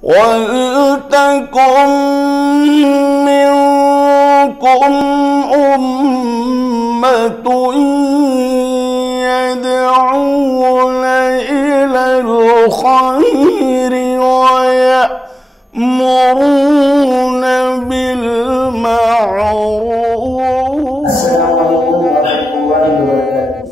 وَلْتَكُن مِّنكُمْ أُمَّةٌ يَدْعُونَ إِلَى الْخَيْرِ وَيَأْمُرُونَ بِالْمَعْرُوفِ. السلام عليكم ورحمة الله وبركاته.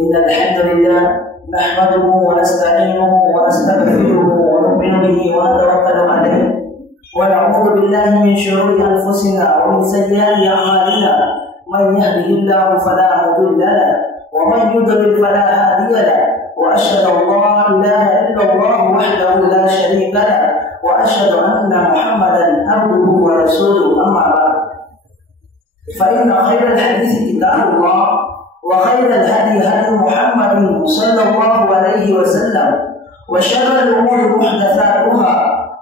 إن الحمد لله نحمده ونستعينه ونستغفره ونؤمن به ونتوكل عليه ونعوذ بالله من شرور أنفسنا ومن سيئات أعمالنا. من يهده الله فلا مضل له ومن يضلل فلا هادي له، وأشهد أن لا إله إلا الله وحده لا شريك له، وأشهد أن محمدا عبده ورسوله. أما بعد، فإن خير الحديث كتاب الله، وخير الهدي هدي محمد صلى الله عليه وسلم، وشر الأمور محدثاتها،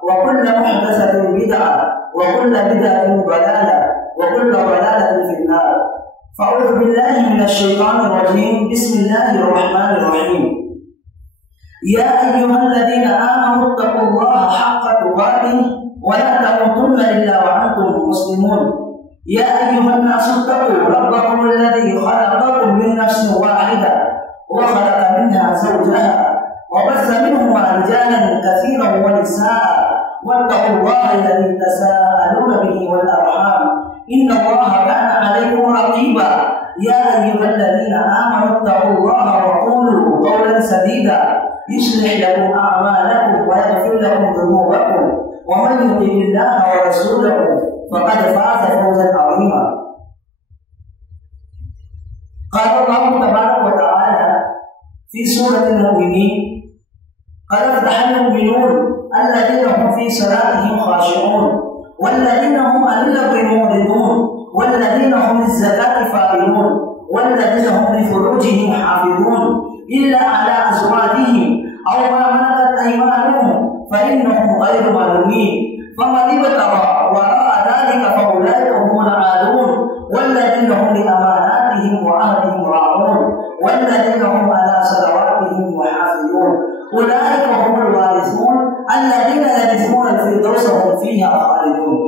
وكل محدثة بدعة، وكل بدعة ضلالة، وكل ضلالة في النار. فأعوذ بالله من الشيطان الرجيم. بسم الله الرحمن الرحيم. يا أيها الذين آمنوا اتقوا الله حق تقاته ولا تموتن إلا وأنتم مسلمون. يا أيها الناس اتقوا ربكم الذي خلقكم من نفس واحدة وخلق منها زوجها وبث منهما رجالا كثيرا ونساء، واتقوا الله الذي تساءلون به والأرحام إن الله كان عليكم رقيبا. يا أيها الذين آمنوا اتقوا الله وقولوا قولا سديدا يصلح لكم أعمالكم ويغفر لكم ذنوبكم، ومن يطع الله ورسوله فقد فاز فوزا عظيما. قال الله تبارك وتعالى في سورة المؤمنين: قد أفلح المؤمنون الذين هم في صلاتهم خاشعون والذين هم عن اللغو معرضون والذين هم للزكاة فاعلون والذين هم لفروجهم حافظون إلا على أزواجهم أو ما ملكت أيمانهم فإنهم غير ملومين، فمن ابتغى وراء ذلك فأولئك هم العادون والذين هم لأماناتهم وعهدهم راعون والذين هم على صلواتهم يحافظون أولئك هم الوارثون الذين يرثون الفردوس هم فيها خالدون.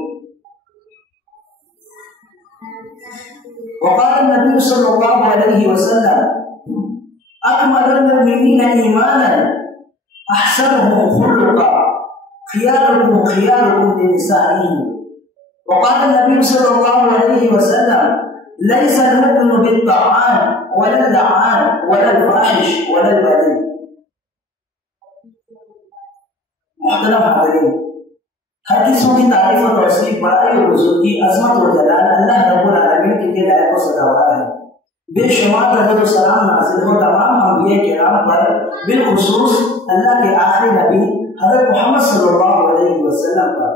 وقال النبي صلى الله عليه وسلم: أكمل المؤمنين إيمانا أحسنهم خلقا خياركم خياركم لنسائهم. وقال النبي صلى الله عليه وسلم: ليس المؤمن بالطعان ولا اللعان ولا الفاحش ولا البذيء. محترم حاضرین، حدیثوں کی تعریف و توصیف بڑائی و بزرگی، عظمت و جلال اللہ رب العالمین کے لیے لائق و سزاوار ہے۔ بے شمار رحمت و سلام نازل ہو تمام انبیاء کرام پر، بالخصوص اللہ کے آخری نبی حضرت محمد صلی اللہ علیہ وسلم پر۔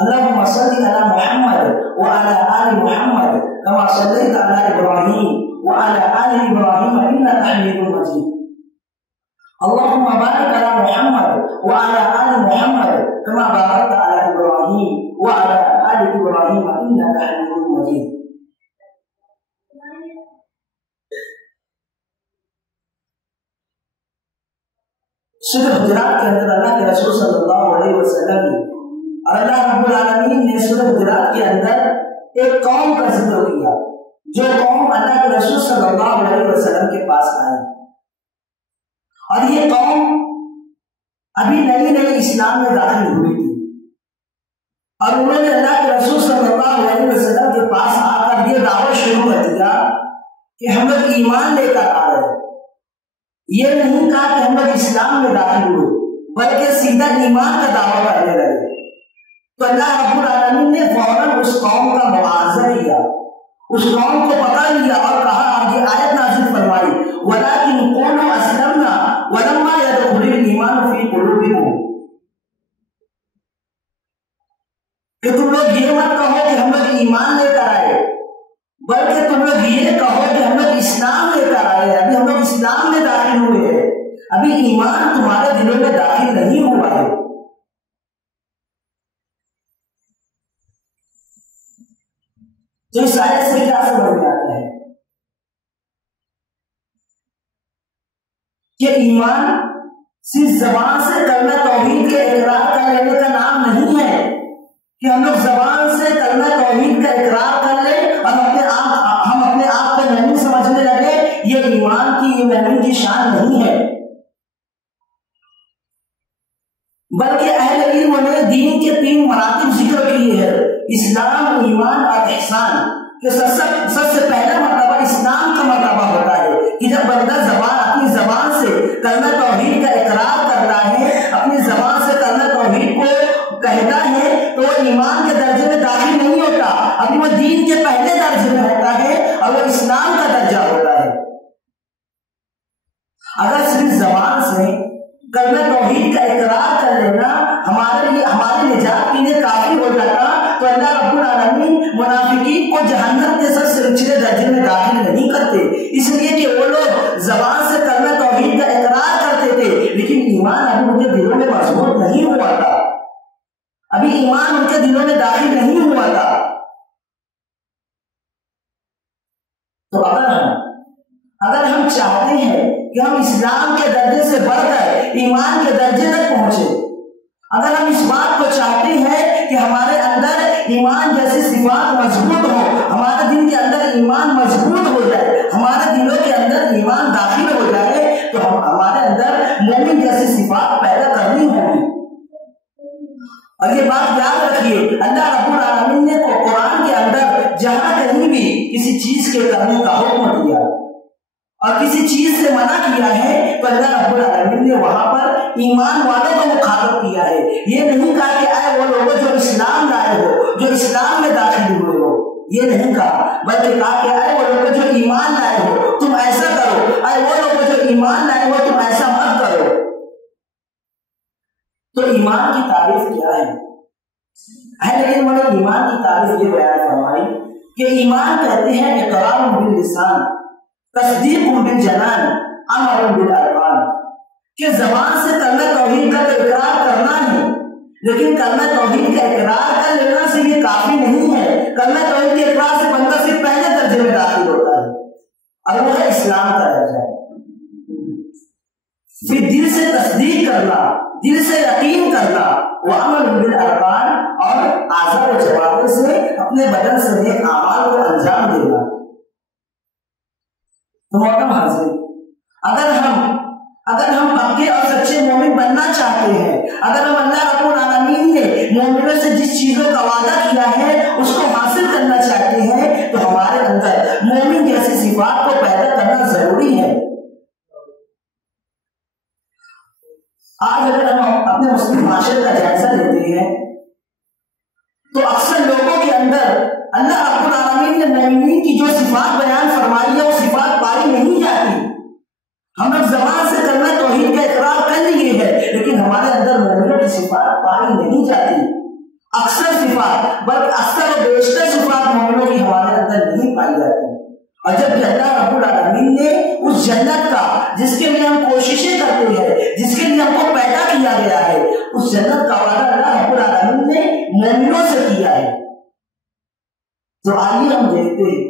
اللہم صلی علی محمد وعلی آل محمد کما صلیت علی ابراہیم وعلی آل ابراہیم انک حمید مجید۔ اللہم بارک علی محمد وعلی آل محمد کما بارکت علی ابراہیم وعلی آل ابراہیم انک حمید مجید۔ سورہ حجرات کے اندر اللہ کے رسول صلی اللہ علیہ وسلم اور اللہ رب العالمین نے سورہ حجرات کے اندر ایک قوم کا ذکر کیا، جو قوم اللہ کے رسول صلی اللہ علیہ وسلم کے پاس آئی، اور یہ قوم ابھی نئی نئی اسلام میں داخل ہوئی تھی، اور انہوں نے اللہ کے رسول صلی اللہ علیہ وسلم کے پاس آ کر یہ دعوت شروع کر دیا کہ ہم لوگ ایمان لے کر آ رہے ہیں۔ یہ نہیں کہا کہ ہم لوگ اسلام میں داخل ہوئے، بلکہ سیدھا ایمان کا دعویٰ کرنے لگے۔ تو اللہ رب العالمین نے فوراً اس قوم کا معاوضہ لیا، اس قوم کو پکڑ لیا اور کہا، یہ آیت نازل فرمائی: وَلَٰكِنْ قُولُوا أَسْلَمْنَا وَلَمَّا يَدْخُلِ الْإِيمَانُ فِي قُلُوبِكُمْ، کہ تم لوگ یہ مت کہو کہ ہم لوگ ایمان لے کر آئے، بلکہ تم لوگ یہ کہو کہ ہم لوگ اسلام لے کر آئے۔ ابھی ہم لوگ اسلام میں داخل ہوئے ہیں، ابھی ایمان تمہارے دلوں میں داخل نہیں ہوا ہے۔ تو اس آیت سے کیا سمجھ میں آتا ہے کہ ایمان صرف زبان سے کلمہ توحید کا اقرار کر لینے کا نام نہیں ہے کہ ہم لوگ زبان سے کلمہ توحید کا اقرار کر لیں اور ہم اپنے آپ کو مومن سمجھنے لگے. یہ ایمان کی، یہ مومن کی شان نہیں ہے. بلکہ اہل علم نے دین کے 3 مراتب ذکر کیے ہیں: اسلام، ایمان اور احسان. کہ سب سے پہلا مرتبہ اسلام کا مرتبہ ہوتا ہے کہ جب بندہ اپنی زبان سے کلمہ توحید کا اقرار کرتا ہے، اپنی زبان سے کلمہ توحید کو کہتا ہے، تو وہ ایمان کے درجے میں داخل نہیں ہوتا، ابھی وہ دین کے پہلے درجے میں ہوتا ہے اور وہ اسلام کا درجہ ہوتا ہے. اگر صرف زبان سے کلمہ توحید کا اقرار کر لینا ہماری نجات کے لیے کافی ہو جاتا تو اللہ رب العالمین منافقین کو جہنم کے سب سے نچلے درجے میں داخل نہیں کرتے، اس لیے کہ وہ لوگ زبان سے کلمہ توحید کا اقرار کرتے تھے لیکن ایمان ابھی ان کے دلوں میں مضبوط نہیں ہوا تھا، ابھی ایمان ان کے دلوں میں داخل نہیں ہوا تھا. تو اگر ہم چاہتے ہیں کہ ہم اسلام کے درجے سے بڑھ کر ایمان کے درجے تک پہنچے، اگر ہم اس بات کو چاہتے ہیں کہ ہمارے اندر ایمان جیسی صفات مضبوط ہو، ہمارے دل کے اندر ایمان مضبوط ہو جائے، ہمارے دلوں کے اندر ایمان داخل ہو جائے، تو ہمارے اندر مومن جیسی صفات پیدا کرنی ہوگی. اور یہ بات یاد رکھیے، اللہ رب العالمین نے قرآن کے اندر جہاں کہیں بھی کسی چیز کے کرنے کا حکم دیا اور کسی چیز سے منع کیا ہے تو اللہ رب العالمین نے وہاں پر ایمان والوں کو مخاطب کیا ہے. یہ نہیں کہا کہ اے وہ لوگ جو اسلام لائے ہو، جو اسلام میں داخل ہوئے ہو، یہ نہیں کہا، بلکہ کہا کہ اے وہ لوگ جو ایمان لائے ہو تم ایسا کرو، اے وہ لوگ جو ایمان لائے ہو تم ایسا مت کرو. تو ایمان کی تعریف کیا ہے؟ اہل علم نے ایمان کی تعریف یہ بیان فرمائی کہ ایمان کہتے ہیں اقرار باللسان، تصدیق بالجنان، عمل بالارکان. کہ زبان سے کلمہ توحید کا اقرار کرنا ہے، لیکن کلمہ توحید کا اقرار کر لینا سے یہ کافی نہیں ہے. کلمہ توحید کے اقرار سے بندہ صرف پہلے درجے میں داخل ہوتا ہے اور وہ ہے اسلام کا درجہ. پھر دل سے تصدیق کرنا، دل سے یقین کرنا، وہ عمل بالارکان اور اعضاء و جوارح سے اپنے بدن سے نیک اعمال کو انجام دینا. تو محترم حاضرین، اگر ہم پکے اور سچے مومن بننا چاہتے ہیں، اگر ہم اللہ رب العالمین نے مومنوں سے جس چیزوں کا وعدہ کیا ہے اس کو حاصل کرنا چاہتے ہیں تو ہمارے اندر مومن جیسی صفات کو پیدا کرنا ضروری ہے. آج اگر ہم اپنے مسلم معاشرے کا جائزہ لیتے ہیں تو اکثر لوگوں کے اندر اللہ رب العالمین نے مومنین کی جو صفات بیان فرمائی ہے وہ صفات پائی نہیں جاتی. ہم لوگ زبان سے کلمہ توحید کا اقرار کر لیے ہیں لیکن ہمارے اندر مومنوں کی صفات پائی نہیں جاتی. اکثر صفات بلکہ اکثر و بیشتر صفات مومنوں کی ہمارے اندر نہیں پائی جاتی. اور جب اللہ رب العالمین نے اس جنت کا جس کے لیے ہم کوششیں کرتے ہیں، جس کے لیے ہم کو پیدا کیا گیا ہے، اس جنت کا وعدہ اللہ رب العالمین نے مومنوں سے کیا ہے. تو آئیے ہم دیکھتے ہیں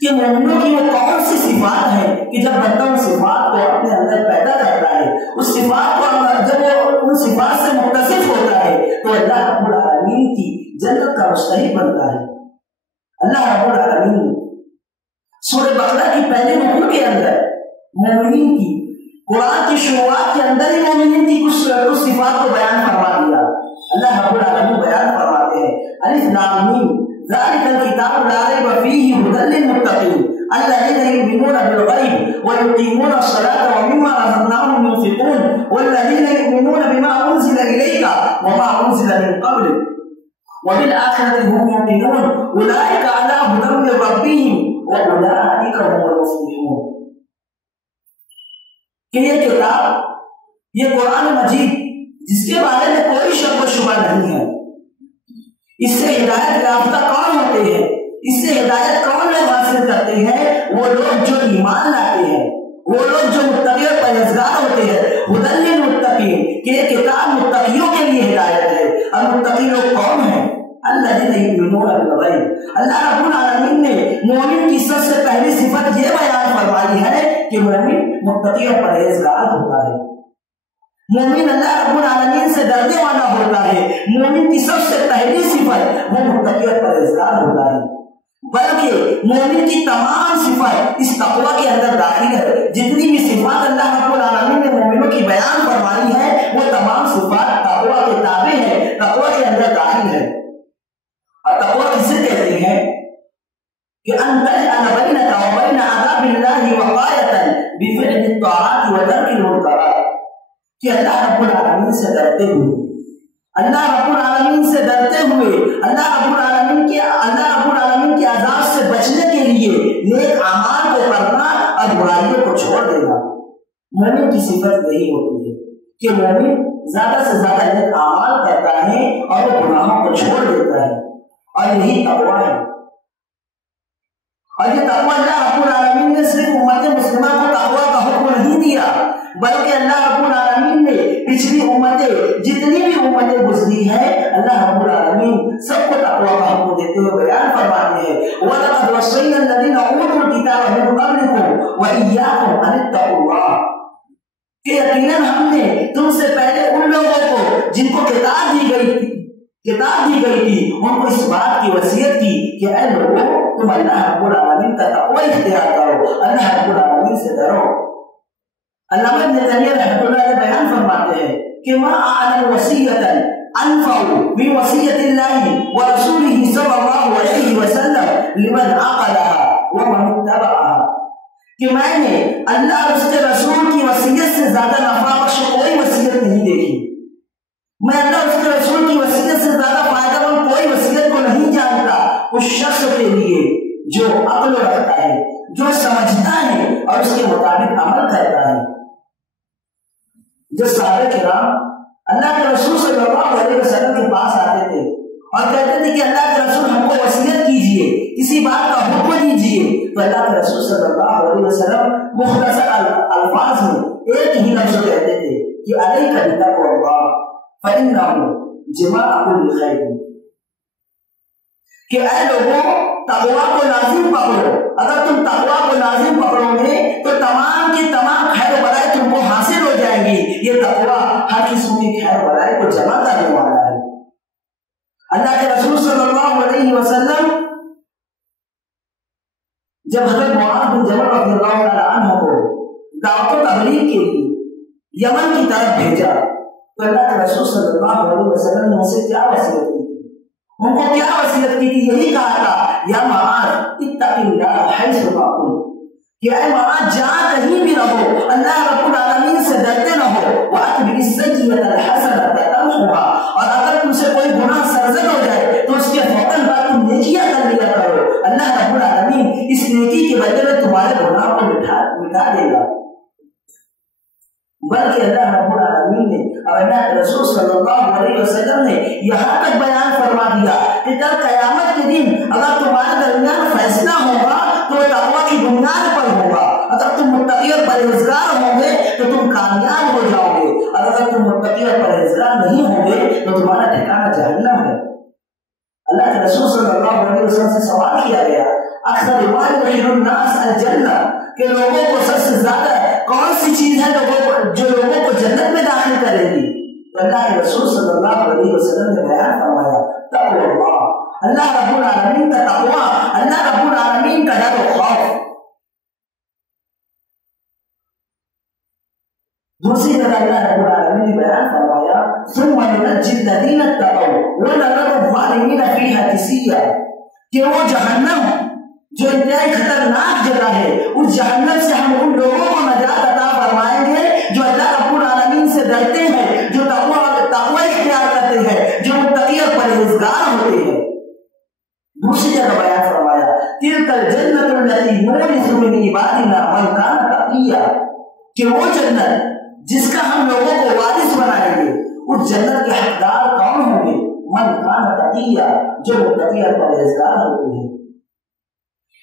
کہ مومنوں کی وہ کون سی صفات ہے کہ جب بندہ ان صفات کو اپنے اندر پیدا کرتا ہے، اس صفات کو جب وہ ان صفات سے متصف ہوتا ہے تو اللہ رب العالمین کی جنت کا مستحق بنتا ہے. اللہ رب العالمین سورہ بقرہ کی پہلے رکوع کے اندر مومنین کی، قرآن کی شروعات کے اندر ہی مومنین کی کچھ صفات کو بیان فرما دیا. اللہ رب العالمین بیان فرماتے ہیں الف لام میم ذالک الکتاب لا ریب فیہ ھدی للمتقین الذین یؤمنون بالغیب ویقیمون الصلاة ومما رزقناہم ينفقون والذین یؤمنون بما انزل الیک وما انزل من قبلک وبالآخرة هم يوقنون اولئک علی ھدی من ربہم واولئک هم المفلحون. کہ یہ کتاب، یہ قرآن مجید جس کے بارے میں کوئی شک و شبہ نہیں ہے، اس سے ہدایت یافتہ کون ہوتے ہیں، اس سے ہدایت کون لوگ حاصل کرتے ہیں؟ وہ لوگ جو ایمان لاتے ہیں، وہ لوگ جو متقی اور پرہیزگار ہوتے ہیں. ھدی للمتقین کہ یہ کتاب متقیوں کے لیے ہدایت ہے. اور متقی لوگ کون ہیں؟ الذین یؤمنون بالغیب. اللہ رب العالمین نے مومن کی سب سے پہلی صفت یہ بیان فرمائی ہے کہ مومن متقی اور پرہیزگار ہوتا ہے. مومن اللہ رب العالمین سے ڈرنے والا ہوتا ہے. مومن کی سب سے پہلی صفت وہ متقی اور پرہیزگار ہوتا ہے. بلکہ مومن کی تمام صفات اس تقوی کے اندر داخل ہے. جتنی بھی صفات اللہ رب العالمین نے مومنوں کی بیان فرمائی ہے وہ تمام صفات تقوی کے تابع ہے, تقوی کے اندر داخل ہے. اور تقوی کسے کہتے ہیں کہ ان تجعل بینک وبین عذاب اللہ وقایۃ بفعل الطاعات وترک المنکرات, کہ اللہ رب العالمین سے ڈرتے ہوئے, اللہ رب العالمین سے ڈرتے ہوئے اللہ رب العالمین کے عذاب سے بچنے کے لیے نیک اعمال کو کرنا اور برائیوں کو چھوڑ دینا. مومن کی صفت یہی ہوتی ہے کہ مومن زیادہ سے زیادہ نیک اعمال کرتا ہے اور وہ گناہوں کو چھوڑ دیتا ہے, اور یہی تقوی ہے. اور یہ تقوی اللہ رب العالمین نے صرف امت مسلمہ کو تقوی کا حکم نہیں دیا, بلکہ اللہ رب العالمین نے پچھلی امتیں جتنی بھی امتیں گزری ہیں اللہ رب العالمین سب کو تقوی کا حکم دیتے ہوئے بیان فرماتے ہیں وَلَقَدْ وَصَّيْنَا الَّذِينَ أُوتُوا الْكِتَابَ مِن قَبْلِكُمْ وَإِيَّاكُمْ أَنِ اتَّقُوا اللَّهَ, کہ یقیناً ہم نے تم سے پہلے ان لوگوں کو جن کو کتاب دی گئی تھی ان کو اس بات کی وصیت کی کہ اے لوگوں تم اللہ رب العالمین کا تقوی اختیار کرو, اللہ رب العالمین سے ڈرو. علامہ ابن تیمیہ رحمۃ اللہ علیہ بیان فرماتے ہیں کہ ما اعلم وصیۃ انفع من وصیۃ اللہ ورسولہ صلی اللہ علیہ وسلم لمن عقلها ومن اتبعها, کہ میں نے اللہ اور اس کے رسول کی وصیت سے زیادہ نفع بخش کوئی وصیت نہیں دیکھی. میں اللہ اور اس کے رسول کی وصیت سے زیادہ فائدہ مند کوئی وصیت کو نہیں جانتا اس شخص کے لیے جو عقل رکھتا ہے, جو سمجھتا ہے اور اس کے مطابق عمل کرتا ہے. جو صحابہ کرام اللہ کے رسول صلی اللہ علیہ وسلم کے پاس آتے تھے اور کہتے تھے کہ اللہ کے رسول ہم کو وصیت کیجئے, کسی بات کا حکم دیجئے, تو اللہ کے رسول صلی اللہ علیہ وسلم مختصر الفاظ میں ایک ہی لفظ کہتے تھے کہ علیک بتقوی اللہ فإنہ جماع کل خیر, کہ اے لوگوں تقوی کو لازم پکڑو. اگر تم تقوی کو لازم پکڑو گے تو تمام کی تمام خیر و بلائی تم کو حاصل ہو جائیں گی. یہ تقوی ہر قسم کی خیر و بلائی کو جمع کرنے والا ہے. اللہ کے رسول صلی اللہ علیہ وسلم جب حضرت معاذ بن جبل رضی اللہ تعالی عنہ کو دعوت و تبلیغ کے لیے یمن کی طرف بھیجا تو اللہ کے رسول صلی اللہ علیہ وسلم نے ان سے کیا وصیت کی تھی؟ ان کو کیا وصیت کی تھی؟ یہی کہا تھا یا معاذ اتق اللہ حیث ما کنت, کہ اے معاذ جہاں کہیں بھی رہو اللہ رب العالمین سے ڈرتے رہو. واتبع السیئۃ الحسنۃ تمحها, اور اگر تم سے کوئی گناہ سرزد ہو جائے تو اس کے فوراً بعد تم نیکیاں کر لیا کرو. اللہ رب العالمین اس نیکی کے بدلے میں تمہارے گناہ کو مٹا دے گا. بلکہ اللہ رب العالمین نے اور اللہ کے رسول صلی اللہ علیہ وسلم نے یہاں تک بیان فرما دیا کہ کل قیامت کے دن اگر تمہارے درمیان فیصلہ ہوگا تو تقوی کی بنیاد پر ہوگا. اگر تم متقی اور پرہیزگار ہوں گے تو تم کامیاب ہو جاؤ گے, اور اگر تم متقی اور پرہیزگار نہیں ہوں گے تو تمہارا ٹھکانہ جہنم ہے. اللہ کے رسول صلی اللہ علیہ وسلم سے سوال کیا گیا اکثر ما يدخل الناس الجنہ, کہ لوگوں کو سب سے زیادہ کون سی چیز ہے جو لوگوں کو جنت میں داخل کرے گی؟ تو اللہ کے رسول صلی اللہ علیہ وسلم نے بیان فرمایا تقوی اللہ, اللہ رب العالمین کا تقوی, اللہ رب العالمین کا ڈر و خوف. دوسری جگہ اللہ رب العالمین نے بیان فرمایا ثم ننجی الذین اتقوا ونذر الظالمین فیہا جثیا, کہ وہ جہنم جو انتہائی خطرناک جگہ ہے اس جہنم سے ہم ان لوگوں کو نجات عطا فرمائیں گے جو اللہ رب العالمین سے ڈرتے ہیں, جو تقوی اختیار کرتے ہیں, جو متقی اور پرہیزگار ہوتے ہیں. دوسری جگہ بیان فرمایا تلک الجنۃ التی نورث من عبادنا من کان تقیا, کہ وہ جنت جس کا ہم لوگوں کو وارث بنائیں گے اس جنت کے حقدار کون ہوں گے؟ من کان تقیا, جو متقی اور پرہیزگار ہوتے ہیں.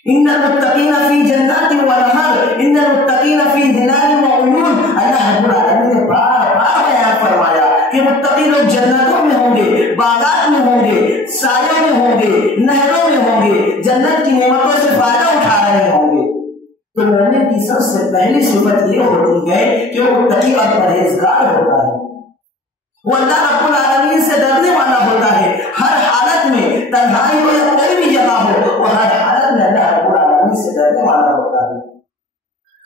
ان المتقین فی جنات ونہر, ان المتقین فی ظلال وعیون. اللہ رب العالمین نے بار بار بیان فرمایا کہ متقی لوگ جنتوں میں ہوں گے, باغات میں ہوں گے, سایوں میں ہوں گے, نہروں میں ہوں گے, جنت کی نعمتوں سے فائدہ اٹھا رہے ہوں گے. تو مومن کی سب سے پہلی صفت یہ ہوتی ہے کہ وہ متقی اور پرہیزگار ہوتا ہے. وہ اللہ رب العالمین سے ڈرنے والا ہوتا ہے. ہر حالت میں تنہائی ہو یا کوئی بھی جگہ ہو، وہ ہر حالت میں اللہ رب العالمین سے ڈرنے والا ہوتا ہے.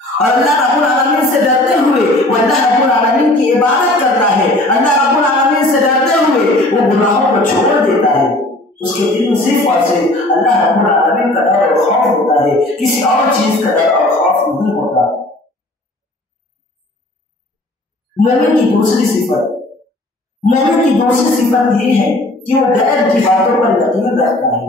اور اللہ رب العالمین سے ڈرتے ہوئے وہ اللہ رب العالمین کی عبادت کرتا ہے. اللہ رب العالمین سے ڈرتے ہوئے وہ گناہوں کو چھوڑ دیتا ہے. اس کے دل میں صرف اور صرف اللہ رب العالمین کا ڈر اور خوف ہوتا ہے، کسی اور چیز کا ڈر اور خوف نہیں ہوتا. مومن کی دوسری صفت یہ ہے کہ وہ غیب کی باتوں پر یقین رکھتا ہے.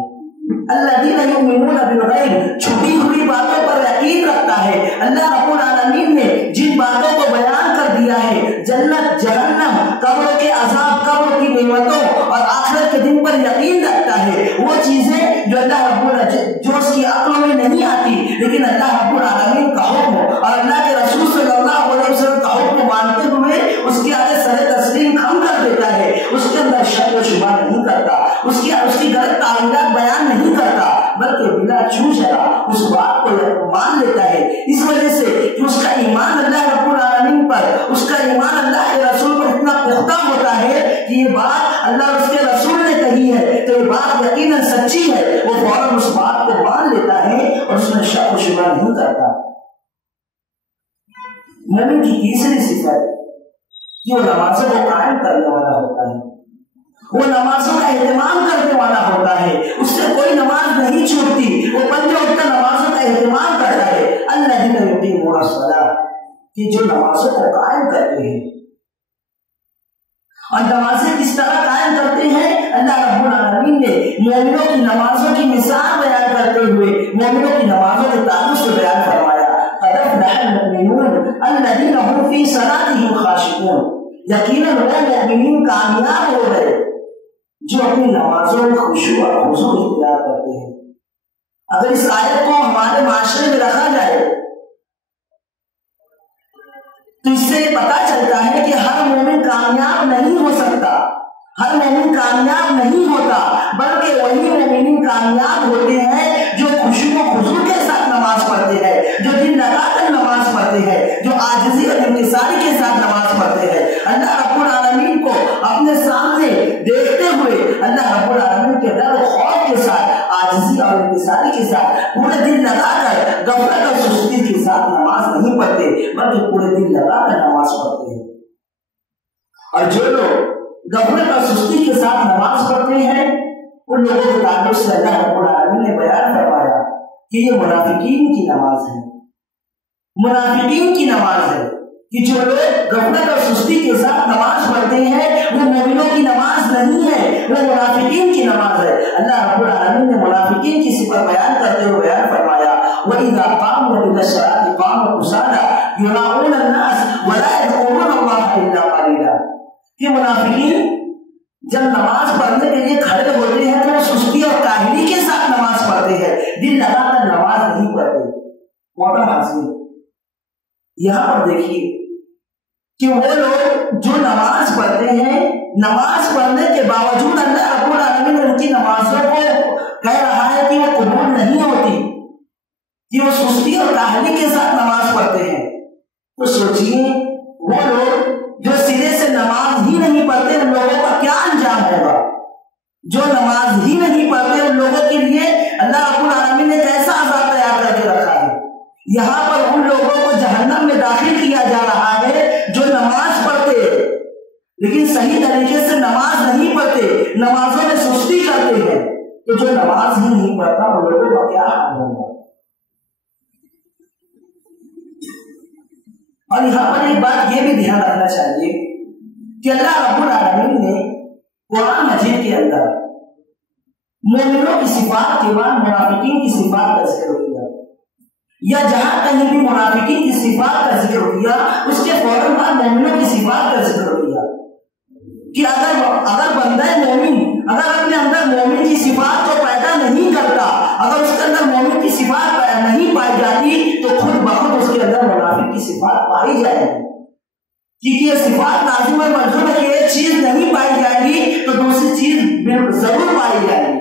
الذین یؤمنون بالغیب، چھپی ہوئی باتوں پر یقین رکھتا ہے. اللہ رب العالمین نے جن باتوں کو بیان کر دیا ہے، جنت، جہنم، قبر کے عذاب، قبر کی نعمتوں اور آخرت کے دن پر یقین رکھتا ہے. وہ چیزیں جو اللہ رب العالمین جو اس کی عقلوں میں نہیں آتی، لیکن اللہ رب العالمین کا حکم اور اللہ کے رسول صلی اللہ علیہ وسلم کا حکم مانتے ہوئے اس کے آگے سر تسلیم خم کر دیتا ہے. اس کے اندر شک و شبہ نہیں کرتا، اس کی غلط تعلیمات بیان نہیں کرتا، بلکہ بلا چوچلا اس بات کو مان لیتا ہے. اس وجہ سے کہ اس کا ایمان اللہ رب العالمین پر، اس کا ایمان اللہ کے رسول پر اتنا پختہ ہوتا ہے کہ یہ بات اللہ اور اس کے رسول نے کہی ہے تو یہ بات یقیناً سچی ہے. وہ فوراً اس بات کو مان لیتا ہے اور اس میں شک و شبہ نہیں کرتا. مومن کی تیسری صفت کہ وہ نمازوں کو قائم کرنے والا ہوتا ہے. وہ نمازوں کا اہتمام کرنے والا ہوتا ہے. اس سے کوئی نماز نہیں چھوٹتی. وہ بندے اٹھ کر نمازوں کا اہتمام کرتا ہے. الذین یقیمون الصلاۃ، کہ جو نمازوں کو قائم کرتے ہیں. اور نمازیں کس طرح قائم کرتے ہیں؟ اللہ رب العالمین نے مومنوں کی نمازوں کی مثال بیان کرتے ہوئے مومنوں کی نمازوں کے تعلق سے بیان فرمایا. قد افلح المؤمنون الذین هم فی صلاتهم خاشعون، یقیناً وہ مومنین کامیاب ہو گئے جو اپنی نمازوں میں خشوع اور خضوع اختیار کرتے ہیں. اگر اس آیت کو ہمارے معاشرے میں رکھا جائے تو اس سے پتا چلتا ہے کہ ہر مومن کامیاب نہیں ہو سکتا، ہر مومن کامیاب نہیں ہوتا، بلکہ وہی مومنین کامیاب ہوتے ہیں جو خشوع و خضوع کے ساتھ نماز پڑھتے ہیں، جو دل لگا کر نماز پڑھتے ہیں، جو عاجزی اور انکساری کے ساتھ نماز پڑھتے ہیں. اللہ رب العالمین کو اپنے سامنے دیکھتے ہوئے اللہ رب العالمین کے ڈر و خوف کے ساتھ، عاجزی اور انکساری کے ساتھ پورے دل لگا کر غفلت اور سستی کے ساتھ نماز نہیں پڑھتے، بلکہ پورے دل لگا کر نماز پڑھتے ہیں. اور جو لوگ غفلت اور سستی کے ساتھ نماز پڑھتے ہیں ان لوگوں کے تعلق سے اللہ رب العالمین نے بیان فرمایا کہ یہ منافقین کی نماز ہے. منافقین کی نماز ہے کہ جو لوگ غفلت اور سستی کے ساتھ نماز پڑھتے ہیں وہ مومنوں کی نماز نہیں ہے، وہ منافقین کی نماز ہے. اللہ رب العالمین نے منافقین کی صفت بیان کرتے ہوئے بیان فرمایا وَإِذَا قَامُوا إِلَى الصَّلَاةِ قَامُوا كُسَالَىٰ يُرَاءُونَ النَّاسَ وَلَا يَذْكُرُونَ اللَّهَ إِلَّا قَلِيلًا، کہ منافقین جب نماز پڑھنے کے لیے کھڑے ہوتے ہیں تو وہ سستی اور کاہلی کے ساتھ نماز پڑھتے ہیں، دل لگا کر نماز نہیں پڑھتے. محترم حاضرین، یہاں پر دیکھیے کہ وہ لوگ جو نماز پڑھتے ہیں، نماز پڑھنے کے باوجود اللہ رب العالمین ان کی نمازوں کو کہہ رہا ہے کہ وہ قبول نہیں ہوتی، کہ وہ سستی اور کاہلی کے ساتھ نماز پڑھتے ہیں. تو سوچیے وہ لوگ جو سرے سے نماز ہی نہیں پڑھتے ان لوگوں کا کیا انجام ہوگا. جو نماز ہی نہیں پڑھتے ان لوگوں کے لیے اللہ رب العالمین نے کیسا عذاب تیار کر کے رکھا ہے. یہاں پر ان لوگوں کو جہنم میں داخل کیا جا رہا ہے جو نماز پڑھتے لیکن صحیح طریقے سے نماز نہیں پڑھتے، نمازوں میں سستی کرتے ہیں. تو جو نماز ہی نہیں پڑھتا ان لوگوں کا کیا حال ہوگا. اور یہاں پر ایک بات یہ بھی دھیان رکھنا چاہیے کہ اللہ رب العالمین نے قرآن مجید کے اندر مومنوں کی صفات کے بعد منافقین کی صفات کا ذکر کیا، یا جہاں کہیں بھی منافقین کی صفات کا ذکر کیا اس کے فوراً بعد مومنوں کی صفات کا ذکر کیا کہ اگر بندہ مومن اگر اپنے اندر مومن کی صفات کو پیدا نہیں کرتا، اگر اس کے اندر مومن کی صفات نہیں پائی جاتی تو خود بخود اس کے اندر منافق کی صفات پائی جائے گی. کیونکہ یہ صفات لازم اور ملزوم ہے کہ ایک چیز نہیں پائی جائے گی تو دوسری چیز ضرور پائی جائے گی.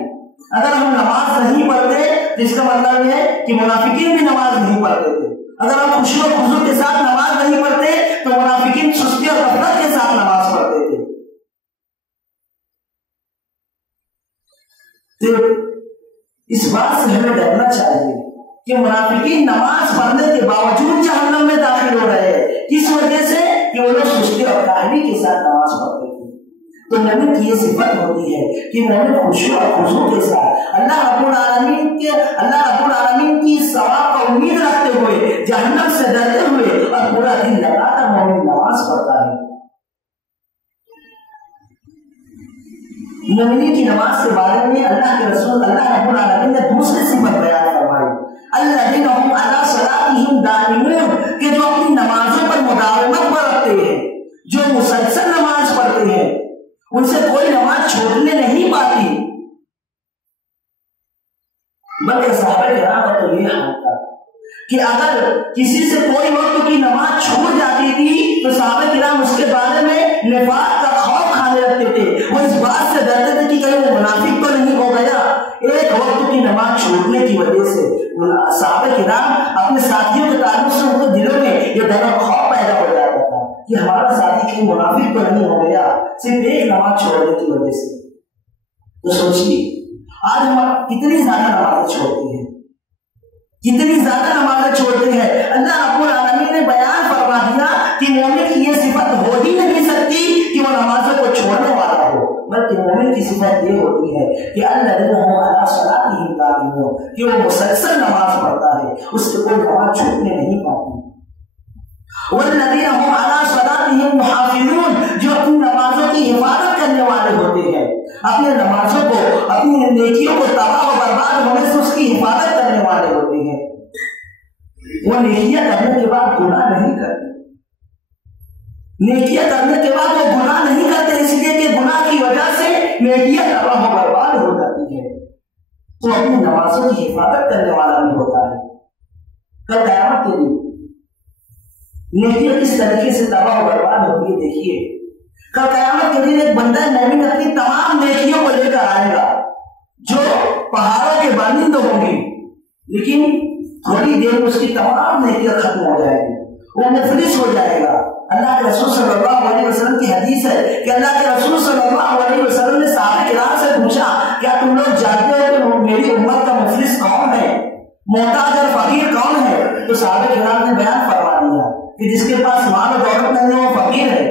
اگر ہم نماز نہیں پڑھتے تو اس کا مطلب یہ ہے کہ منافقین بھی نماز نہیں پڑھتے تھے. اگر ہم خشوع و خضوع کے ساتھ نماز نہیں پڑھتے تو منافقین سستی اور غفلت کے ساتھ نماز پڑھتے تھے. تو اس بات سے ہمیں ڈرنا چاہیے کہ منافقین نماز پڑھنے کے باوجود جہنم میں داخل ہو رہے ہیں، کس وجہ سے کہ وہ لوگ سستی اور کاہلی کے ساتھ نماز پڑھتے تھے۔ تو مومن کی یہ صفت ہوتی ہے کہ مومن خشوع اور خضوع کے ساتھ اللہ رب العالمین کی ثواب کا امید رکھتے ہوئے، جہنم سے ڈرتے ہوئے اور پورا دن لگا کر مومن نماز پڑھتا ہے۔ مومنین کی نماز کے بارے میں اللہ کے رسول اللہ رب العالمین نے دوسری صفت بیان فرمائی، الذین هم علی صلاتهم دائمون، کہ جو اپنی نمازوں پر مداومت برتتے ہیں، جو مسلسل نماز پڑھتے ہیں، ان سے کوئی نماز چھوٹنے نہیں پاتی۔ بلکہ صحابہ کرام کا تو یہ حال تھا کہ اگر کسی سے کوئی وقت کی نماز چھوٹ جاتی تھی تو صحابہ کرام اس کے بارے میں نفاق کا خوف کھانے لگتے تھے، وہ اس بات سے ڈرتے تھے کہ کہیں وہ منافق تو نہیں ہو گیا۔ ایک وقت کی نماز چھوٹنے کی وجہ سے صحابہ کرام اپنے ساتھیوں کے تعلق سے ان کے دلوں میں یہ ڈر اور خوف پیدا ہو جاتا تھا کہ ہمارا ساتھی کہیں منافق تو نہیں ہو گیا صرف ایک نماز چھوڑنے کی وجہ سے۔ تو سوچیے آج ہم کتنی زیادہ نمازیں چھوڑتے ہیں، کتنی زیادہ نمازیں چھوڑتے ہیں۔ اللہ رب العالمین نے بیان فرما دیا کہ مومن کی یہ صفت ہو ہی نہیں سکتی کہ وہ نمازوں کو چھوڑنے والا ہو، بلکہ مومن کی صفت یہ ہوتی ہے کہ الذین هم علی صلاتهم دائمون، کہ وہ مسلسل نماز پڑھتا ہے، اس سے کوئی نماز چھوٹنے نہیں پاتی۔ والذین هم علی صلاتهم محافظون، جو اپنی نمازوں کی حفاظت کرنے والے ہوتے ہیں، اپنے نمازوں کو، اپنی نیکیوں کو تباہ و برباد ہونے سے اس کی حفاظت کرنے والے ہوتے ہیں۔ وہ نیکیاں کرنے کے بعد گناہ نہیں کرتے، نیکیاں کرنے کے بعد وہ گناہ نہیں کرتے، اس لیے کہ گناہ کی وجہ سے نیکیاں تباہ و برباد ہو جاتی ہے۔ تو اپنی نمازوں کی حفاظت کرنے والا بھی ہوتا ہے۔ کل قیامت کے دن نیکیاں کس طریقے سے تباہ و برباد ہوتی ہے دیکھیے۔ کل قیامت کے دن ایک بندہ مومن اپنی تمام نیکیوں کو لے کر آئے گا جو پہاڑوں کے مانند ہوں گی، لیکن تھوڑی دیر میں اس کی تمام نیکیاں ختم ہو جائے گی، وہ مفلس ہو جائے گا۔ اللہ کے رسول صلی اللہ علیہ وسلم کی حدیث ہے کہ اللہ کے رسول صلی اللہ علیہ وسلم نے صحابہ کرام سے پوچھا کیا تم لوگ جانتے ہو کہ میری امت کا مفلس کون ہے، محتاج اور فقیر کون ہے؟ تو صحابہ کرام نے بیان فرما دیا کہ جس کے پاس مال و دولت نہیں ہے وہ فقیر ہے۔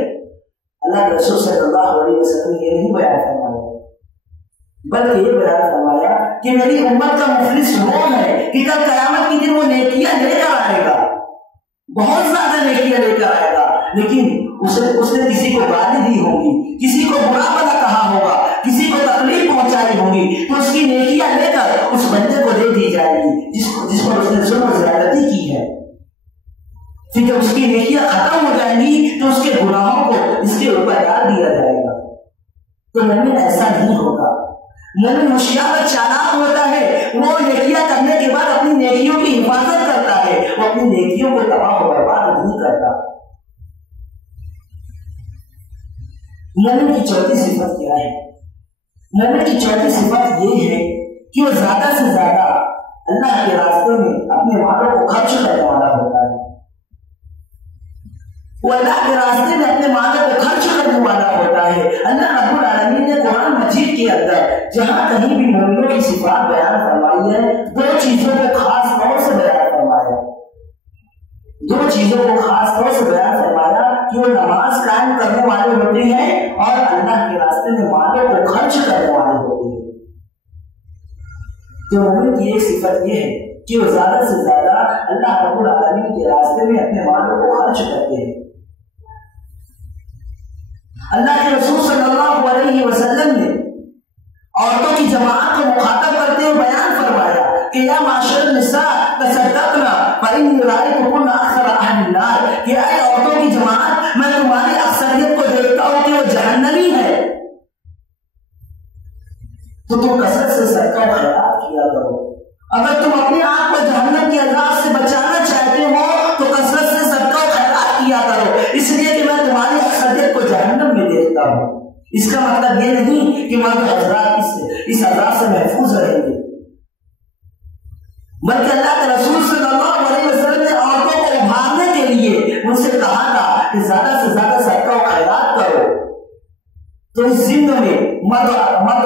اللہ کے رسول صلی اللہ علیہ وسلم نے یہ نہیں بیان فرمایا، بلکہ یہ بیان فرمایا کہ میری امت کا مفلس وہ ہے کہ کل قیامت کے دن وہ نیکیاں لے کر آئے گا، بہت زیادہ نیکیاں لے کر آئے گا، لیکن اس نے کسی کو گالی دی ہوگی، کسی کو برا بھلا کہا ہوگا، کسی کو تکلیف پہنچائی ہوگی، تو اس کی نیکیاں لے کر اس بندے کو دے دی جائے گی جس پر اس نے ظلم و زیادتی کی ہے۔ پھر جب اس کی نیکیاں ختم ہو جائیں گی تو اس کے گناہوں کو اس کے اوپر ڈال دیا جائے گا۔ تو مومن ایسا نہیں ہوگا، مومن ہوشیار اور چالاک ہوتا ہے، وہ نیکیاں کرنے کے بعد اپنی نیکیوں کی حفاظت کرتا ہے، وہ اپنی نیکیوں کو تباہ و برباد نہیں کرتا۔ مومن کی چوتھی صفت کیا ہے؟ مومن کی چوتھی صفت یہ ہے کہ وہ زیادہ سے زیادہ اللہ کے راستے میں اپنے مالوں کو خرچ کرنے والا ہوتا ہے، وہ اللہ کے راستے میں اپنے مالوں کو خرچ کرنے والا ہوتا ہے۔ اللہ رب العالمین نے قرآن مجید کے اندر جہاں کہیں بھی مومنوں کی صفات بیان فرمائی ہے، دو چیزوں کو خاص طور سے بیان فرمایا، دو چیزوں کو خاص طور سے بیان فرمایا کہ وہ نماز قائم کرنے والے ہوتے ہیں اور اللہ کے راستے میں مالوں کو خرچ کرنے والے ہوتے ہیں۔ تو مومن کی ایک صفت یہ ہے کہ وہ زیادہ سے زیادہ اللہ رب العالمین کے راستے میں اپنے مالوں کو خرچ کرتے ہیں۔ اللہ کے رسول صلی اللہ علیہ وسلم نے عورتوں کی جماعت کو مخاطب کرتے ہوئے بیان فرمایا کہ یا معاشر النساء تصدقنا فإنی رأیتکن اکثر اہل النار، کہ اے عورتوں کی جماعت میں تمہاری اکثریت کو دیکھتا ہوں کہ وہ جہنمی ہے، تو تم کثرت سے صدقہ و خیرات کیا کرو۔ اگر تم اپنے آپ کو جہنم کے عذاب سے بچانا چاہتے ہو تو کثرت سے صدقہ و خیرات کیا کرو، اس لیے کہ میں تمہاری اکثریت کو جہنم میں دیکھتا ہوں۔ اس کا مطلب یہ نہیں کہ مرد حضرات اس عذاب سے محفوظ رہیں گے، بلکہ اللہ کے رسول صلی اللہ علیہ وسلم نے عورتوں کو ابھارنے کے لیے ان سے کہا تھا کہ زیادہ سے زیادہ صدقہ و خیرات کرو۔ تو اس زندگی میں مرد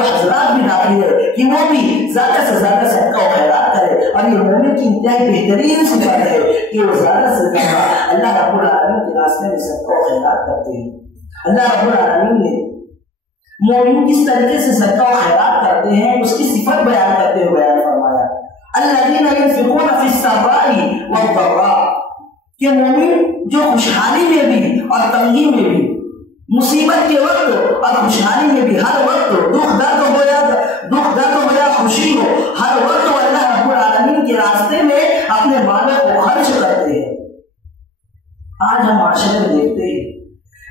اور حضرات بھی داخل ہے کہ وہ بھی زیادہ سے زیادہ صدقہ و خیرات کرے. اور یہ مومن کی انتہائی بہترین صفت ہے کہ وہ زیادہ سے زیادہ اللہ رب العالمین کے راستے میں صدقہ و خیرات کرتے ہیں. اللہ رب العالمین نے مومن کس طریقے سے صدقہ و خیرات کرتے ہیں اس کی صفت بیان کرتے ہوئے بیان فرمایا الذین ينفقون فی السراء والضراء کہ مومن جو خوشحالی میں بھی اور تنگی میں بھی، مصیبت کے وقت اور خوشحالی میں بھی، ہر وقت دکھ درد ہو یا خوشی ہو، ہر وقت وہ اللہ رب العالمین کے راستے میں اپنے مالوں کو خرچ کرتے ہیں. آج ہم معاشرے میں دیکھتے ہیں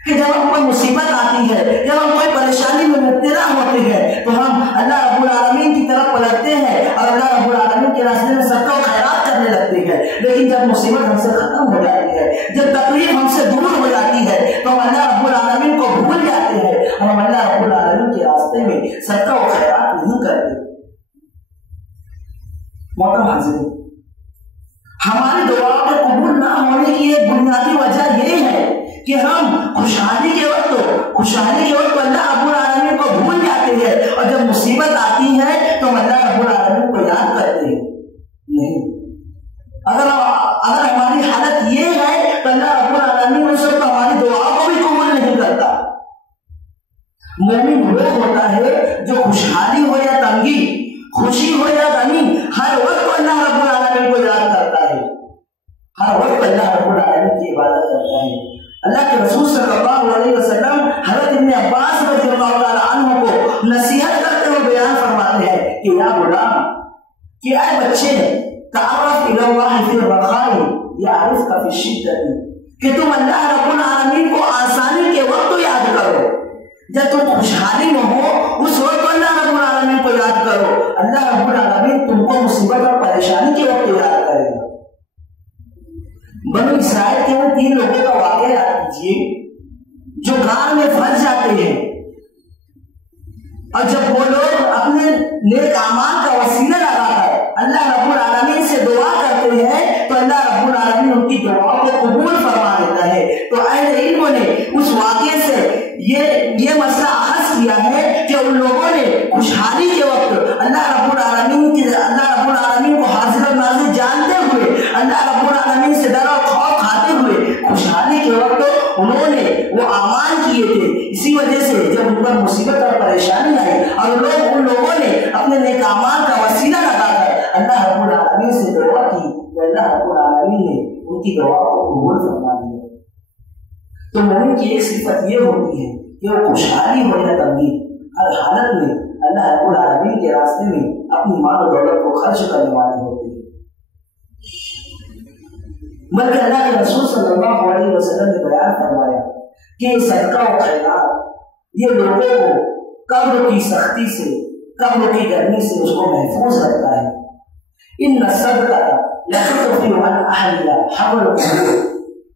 کہ جب ہم کوئی مصیبت آتی ہے، جب ہم کوئی پریشانی میں مبتلا ہوتے ہیں تو ہم اللہ رب العالمین کی طرف پلٹتے ہیں اور اللہ رب العالمین کے راستے میں صدقہ و خیرات کرنے لگتے ہیں. لیکن جب مصیبت ہم سے ختم ہو جاتی ہے، جب تکلیف ہم سے دور ہو جاتی ہے تو ہم اللہ رب العالمین کو بھول جاتے ہیں اور ہم اللہ رب العالمین کے راستے میں صدقہ و خیرات نہیں کرتے. محترم حاضرین، ہماری دعاؤں کے قبول نہ ہونے کی ایک بنیادی وجہ یہ ہے کہ ہم خوشحالی کے وقت اللہ رب العالمین کو بھول جاتے ہیں اور جب مصیبت آتی ہے تو ہم اللہ رب العالمین کو یاد کرتے ہیں. نہیں، اگر ہماری حالت یہ ہے تو اللہ رب العالمین اس وقت ہماری دعاؤں کو بھی قبول نہیں کرتا. مومن وہ ہوتا ہے جو خوشحالی ہو یا تنگی، خوشی ہو یا غمی، ہر وقت اللہ رب العالمین کو یاد کرتا ہے، ہر وقت اللہ رب العالمین کی عبادت کرتا ہے. اللہ کے رسول صلی اللہ علیہ وسلم حضرت ابن عباس رضی اللہ تعالی عنہ کو نصیحت کرتے ہوئے بیان فرماتے ہیں کہ یا غلام، کہ اے بچے، تعرف الی اللہ فی الرخاء یعرفک فی الشدۃ، کہ تم اللہ رب العالمین کو آسانی کے وقت یاد کرو، جب تم خوشحالی میں ہو اس وقت اللہ رب العالمین کو یاد کرو. اللہ رب العالمین تم کو مصیبت اور پریشانی کے وقت یاد کرے گا. بنو اسرائیل کے وہ 3 لوگوں کا واقعہ یاد کیجیے جو غار میں پھنس جاتے ہیں اور جب وہ لوگ اپنے نیک اعمال کا وسیلہ لگا کر اللہ رب العالمین سے دعا کرتے ہیں تو اللہ رب العالمین ان کی دعاؤں کو قبول فرما دیتا ہے. تو اہل علم نے اس واقعے سے یہ مسئلہ اخذ کیا ہے کہ ان لوگوں نے خوشحالی کے وقت اللہ رب العالمین کو حاضر و ناظر جانتے ہوئے، اللہ رب العالمین سے ڈر اور خوف کھاتے ہوئے خوشحالی کے وقت انہوں نے وہ اعمال کیے تھے. اسی وجہ سے جب ان پر مصیبت اور پریشانی آئی اور ان لوگوں نے اپنے نیک اعمال کا وسیلہ لگا کر اللہ رب العالمین سے دعا کی تو اللہ رب العالمین نے ان کی دعا کو قبول فرما دیا. تو مومن کی ایک صفت یہ ہوتی ہے کہ وہ خوشحالی ہو یا تنگی، ہر حالت میں اللہ رب العالمین کے راستے میں اپنی مال و دولت کو خرچ کرنے والے ہوتے ہیں. بلکہ اللہ کے رسول صلی اللہ علیہ وسلم نے بیان فرمایا کہ صدقہ و خیرات یہ لوگوں کو قبر کی سختی سے، قبر کی گرمی سے اس کو محفوظ رکھتا ہے. ان الصدقہ یخفف عن اہلها حول القبور،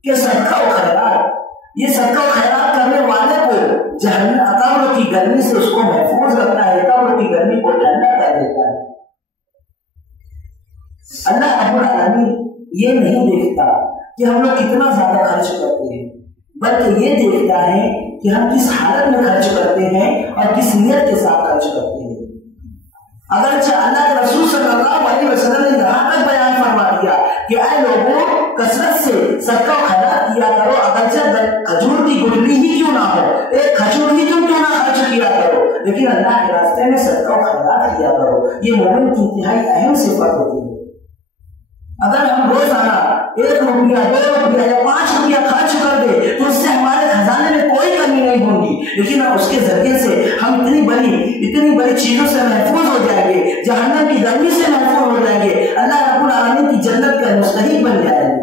کہ صدقہ و خیرات، یہ صدقہ و خیرات کرنے والے کو قبر کی گرمی سے اس کو محفوظ رکھتا ہے، قبر کی گرمی کو ٹھنڈا کر دیتا ہے. اللہ رب العالمین یہ نہیں دیکھتا کہ ہم لوگ کتنا زیادہ خرچ کرتے ہیں، بلکہ یہ دیکھتا ہے کہ ہم کس حالت میں خرچ کرتے ہیں اور کس نیت کے ساتھ خرچ کرتے ہیں. اگرچہ اللہ کے رسول صلی اللہ علیہ وسلم نے یہاں تک بیان فرما دیا کہ اے لوگوں، کثرت سے صدقہ و خیرات کیا کرو، اگرچہ کھجور کی گٹلی ہی کیوں نہ ہو، ایک کھجور ہی کیوں نہ خرچ کیا کرو، لیکن اللہ کے راستے میں صدقہ و خیرات کیا کرو. یہ مومن کی انتہائی اہم صفت ہوتی ہے. اگر ہم روزانہ 1 روپیہ 2 روپیہ یا 5 روپیہ خرچ کر دے تو اس سے ہمارے خزانے میں کوئی کمی نہیں ہوگی، لیکن اس کے ذریعے سے ہم اتنی بڑی چیزوں سے محفوظ ہو جائیں گے، جہنم کی گرمی سے محفوظ ہو جائیں گے، اللہ رب العالمین کی جنت کا مستحق بن جائیں گے.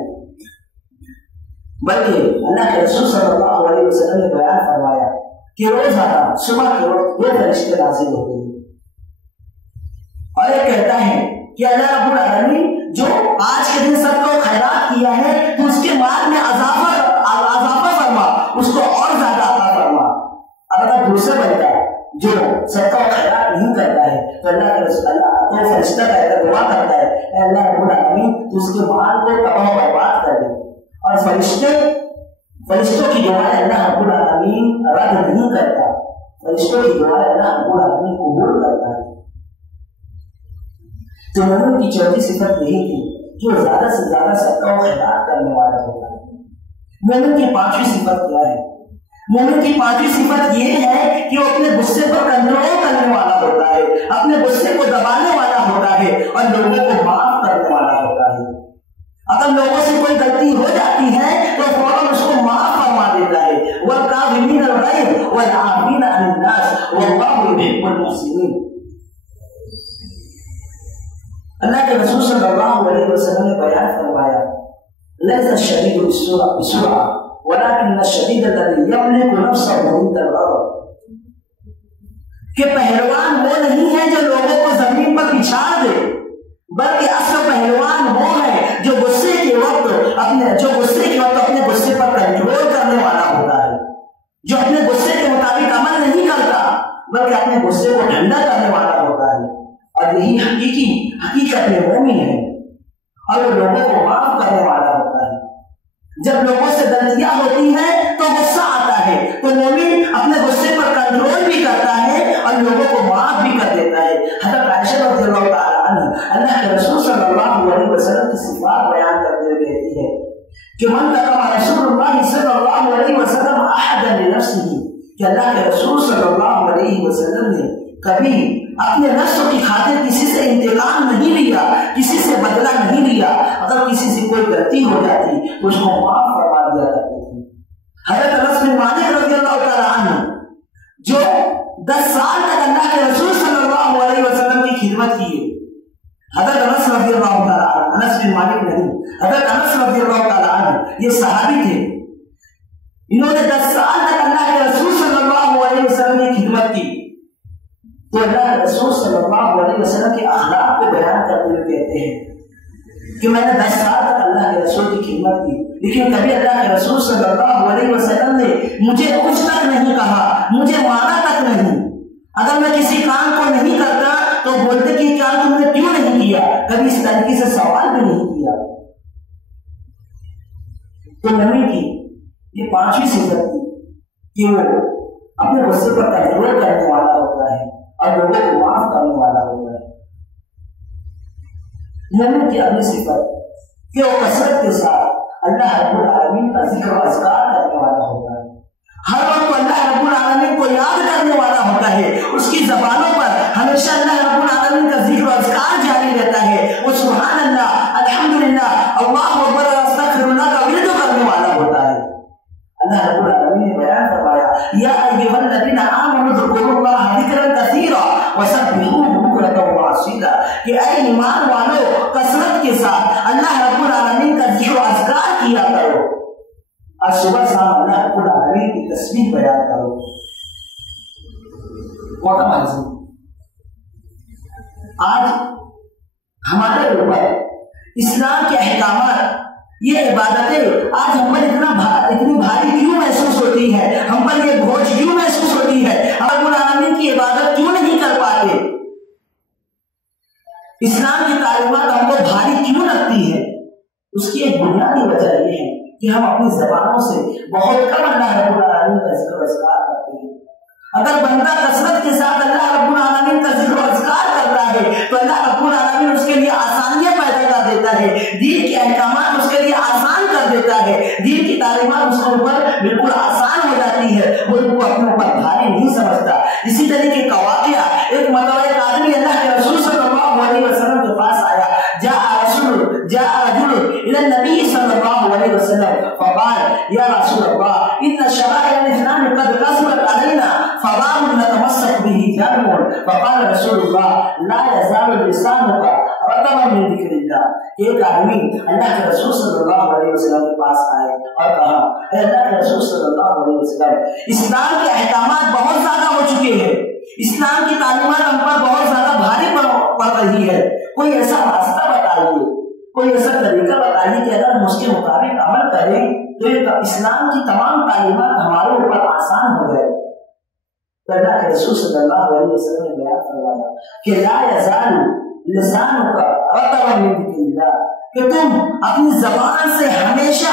بلکہ اللہ کے رسول صلی اللہ علیہ وسلم نے بیان فرمایا کہ روزانہ صبح کے وقت 2 فرشتے نازل ہوتے ہیں اور ایک کہتا ہے کہ اللہ رب العالمین جو آج کے دن صدقہ و خیرات کیا ہے تو اس کے مال میں اضافہ فرما، اس کو اور زیادہ عطا فرما. اگر دوسرا بندہ جو صدقہ و خیرات نہیں کرتا ہے تو اللہ کے رسول تو فرشتہ کہہ کر دعا کرتا ہے اے اللہ رب العالمین تو اس کے مال کو تباہ و برباد کر دے. اور فرشتوں کی دعائیں اللہ رب العالمین رد نہیں کرتا، فرشتوں کی دعائیں اللہ رب العالمین قبول تو مومن کی چوتھی صفت یہی تھی جو زیادہ سے زیادہ صدقہ و خیرات کرنے والا ہوتا ہے۔ مومن کی پانچویں صفت کیا ہے؟ مومن کی پانچویں صفت یہ ہے کہ وہ اپنے غصے پر کنٹرول کرنے والا ہوتا ہے، اپنے غصے کو دبانے والا ہوتا ہے اور لوگوں کو معاف کرنے والا ہوتا ہے۔ اگر لوگوں سے کوئی غلطی ہو جاتی ہے تو فوراً اس کو معاف فرما دیتا ہے۔ وَالْكَاظِمِينَ الْغَيْظَ وَالْعَافِينَ عَنِ النَّاسِ وَاللَّهُ يُحِبُّ الْمُحْسِنِينَ۔ اللہ کے رسول صلی اللہ علیہ وسلم نے بیان فرمایا لَيْسَ الشَّدِيدُ بِسُرْعَةٍ وَلَكِنَّ الشَّدِيدَ الَّذِي يَمْلِكُ نَفْسَهُ عِندَ الْغَضَبِ، کہ پہلوان وہ نہیں ہے جو لوگوں کو زمین پر بچھا دے، بلکہ اصل پہلوان وہ ہے جو غصے کے وقت اپنے غصے پر کنٹرول کرنے والا ہوتا ہے، جو اپنے غصے کے مطابق عمل نہیں کرتا بلکہ اپنے غصے کو ٹھنڈا کرنے والا ہوتا ہے۔ اور یہی حقیقت میں مومن ہے، اور وہ لوگوں کو معاف کرنے والا ہوتا ہے۔ جب لوگوں سے غلطیاں ہوتی ہیں تو غصہ آتا ہے تو مومن اپنے غصے پر کنٹرول بھی کرتا ہے اور لوگوں کو معاف بھی کر دیتا ہے۔ حضرت عائشہ رضی اللہ تعالیٰ عنہ اللہ کے رسول صلی اللہ علیہ وسلم کی صفات بیان کرتے ہوئے کہتی ہے کہ من لقم رسول اللہ صلی اللہ علیہ وسلم احدا لنفسه، کہ اللہ کے رسول صلی اللہ علیہ وسلم نے کبھی اپنے نفس کی خاطر کسی سے انتقام نہیں لیا، کسی سے بدلہ نہیں لیا۔ اگر کسی سے کوئی غلطی ہو جاتی تو اس کو معاف فرما دیا کرتے تھے۔ حضرت انس بن مالک رضی اللہ تعالیٰ عنہ جو 10 سال تک اللہ کے رسول صلی اللہ علیہ وسلم کی خدمت کی ہے، حضرت انس رضی اللہ تعالیٰ عنہ، انس بن مالک نہیں، حضرت انس رضی اللہ تعالیٰ عنہ یہ صحابی تھے، انہوں نے 10 سال تک اللہ کے رسول صلی اللہ علیہ وسلم کی خدمت کی۔ تو اللہ کے رسول صلی اللہ علیہ وسلم کے اخلاق کو بیان کرتے ہوئے کہتے ہیں کہ میں نے 10 سال تک اللہ کے رسول کی خدمت کی، لیکن کبھی اللہ کے رسول صلی اللہ علیہ وسلم نے مجھے اف تک نہیں کہا، مجھے مارا تک نہیں۔ اگر میں کسی کام کو نہیں کرتا تو بولتے کہ کام تم نے کیوں نہیں کیا، کبھی اس طریقے سے سوال بھی نہیں کیا۔ تو نبی کی یہ پانچویں صفت تھی کہ وہ اپنے غصے پر کنٹرول کرنے والا ہوتا ہے اور لوگوں کو معاف کرنے والا ہوتا ہے۔ مومن کی اگلی صفت کہ وہ کثرت کے ساتھ اللہ رب العالمین کا ذکر و اذکار کرنے والا ہوتا ہے، ہر وقت اللہ رب العالمین کو یاد کرنے والا ہوتا ہے، اس کی زبانوں پر ہمیشہ اللہ رب العالمین کا ذکر و اذکار جاری رہتا ہے، وہ سبحان اللہ، الحمدللہ، اللہ اکبر، استغفر اللہ کا ورد کرنے والا ہوتا ہے۔ اللہ رب العالمین نے بیان فرمایا یا ایھا الذین آمنوا اذکروا اللہ ذکرا کثیرا وسبحوہ بکرۃ وعصیلا، کہ اے ایمان والو کثرت کے ساتھ اللہ رب العالمین کا ذکر و اذکار کیا کرو اور صبح شام اللہ رب العالمین کی تسبیح بیان کرو۔ آج ہمارے اوپر اسلام کے احکامات، یہ عبادتیں آج ہم پر اتنی بھاری کیوں محسوس ہوتی ہے، ہم پر یہ بوجھ کیوں محسوس ہوتی ہے، ہم رب العالمین کی عبادت کیوں نہیں کر پاتے؟ اسلام کی تعلیمات ہم کو بھاری کیوں لگتی ہے؟ اس کی ایک بنیادی وجہ یہ ہے کہ ہم اپنی زبانوں سے بہت کم اللہ رب العالمین کا ذکر و اذکار کرتے ہیں۔ اگر بندہ کثرت کے ساتھ اللہ رب العالمین کا ذکر و اذکار کرتا ہے تو اللہ رب العالمین اس کے لیے آسانیاں پیدا کر دیتا ہے، دین کے احکامات اس کے لیے آسان کر دیتا ہے، دین کی تعلیمات اس کے اوپر بالکل آسان ہو جاتی ہے، وہ ان کو اپنے اوپر بھاری نہیں سمجھتا۔ اسی طریقے کا واقعہ ایک مرتبہ ایک آدمی اللہ کے رسول صلی اللہ علیہ وسلم کے پاس آیا، جاء رجل الى النبي صلى الله عليه وسلم فقال يا رسول الله ان الشرائع الاثنان قد كثرت علينا فباب نتمسك به جامع، فقال رسول الله لا يزال لسانك رطبا من ذکر اللہ۔ ایک آدمی اللہ کے رسول صلی اللہ علیہ وسلم کے پاس آئے اور کہا اے اللہ کے رسول صلی اللہ علیہ وسلم، اسلام کے احکامات بہت زیادہ ہو چکے ہیں، اسلام کی تعلیمات ہم پر بہت زیادہ بھاری پڑ رہی ہے، کوئی ایسا راستہ بتائیے، کوئی ایسا طریقہ بتائیے کہ اگر ہم اس کے مطابق عمل کریں تو اسلام کی تمام تعلیمات ہمارے اوپر آسان ہو جائے۔ تو اللہ کے رسول صلی اللہ علیہ وسلم نے بیان فرمایا کہ لا یزال لسانک رطبا من ذکر اللہ، کہ تم اپنی زبان سے ہمیشہ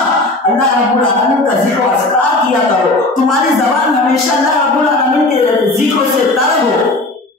اللہ رب العالمین کا ذکر و اذکار کیا کرو، تمہاری زبان ہمیشہ اللہ رب العالمین کے ذکر سے تر ہو۔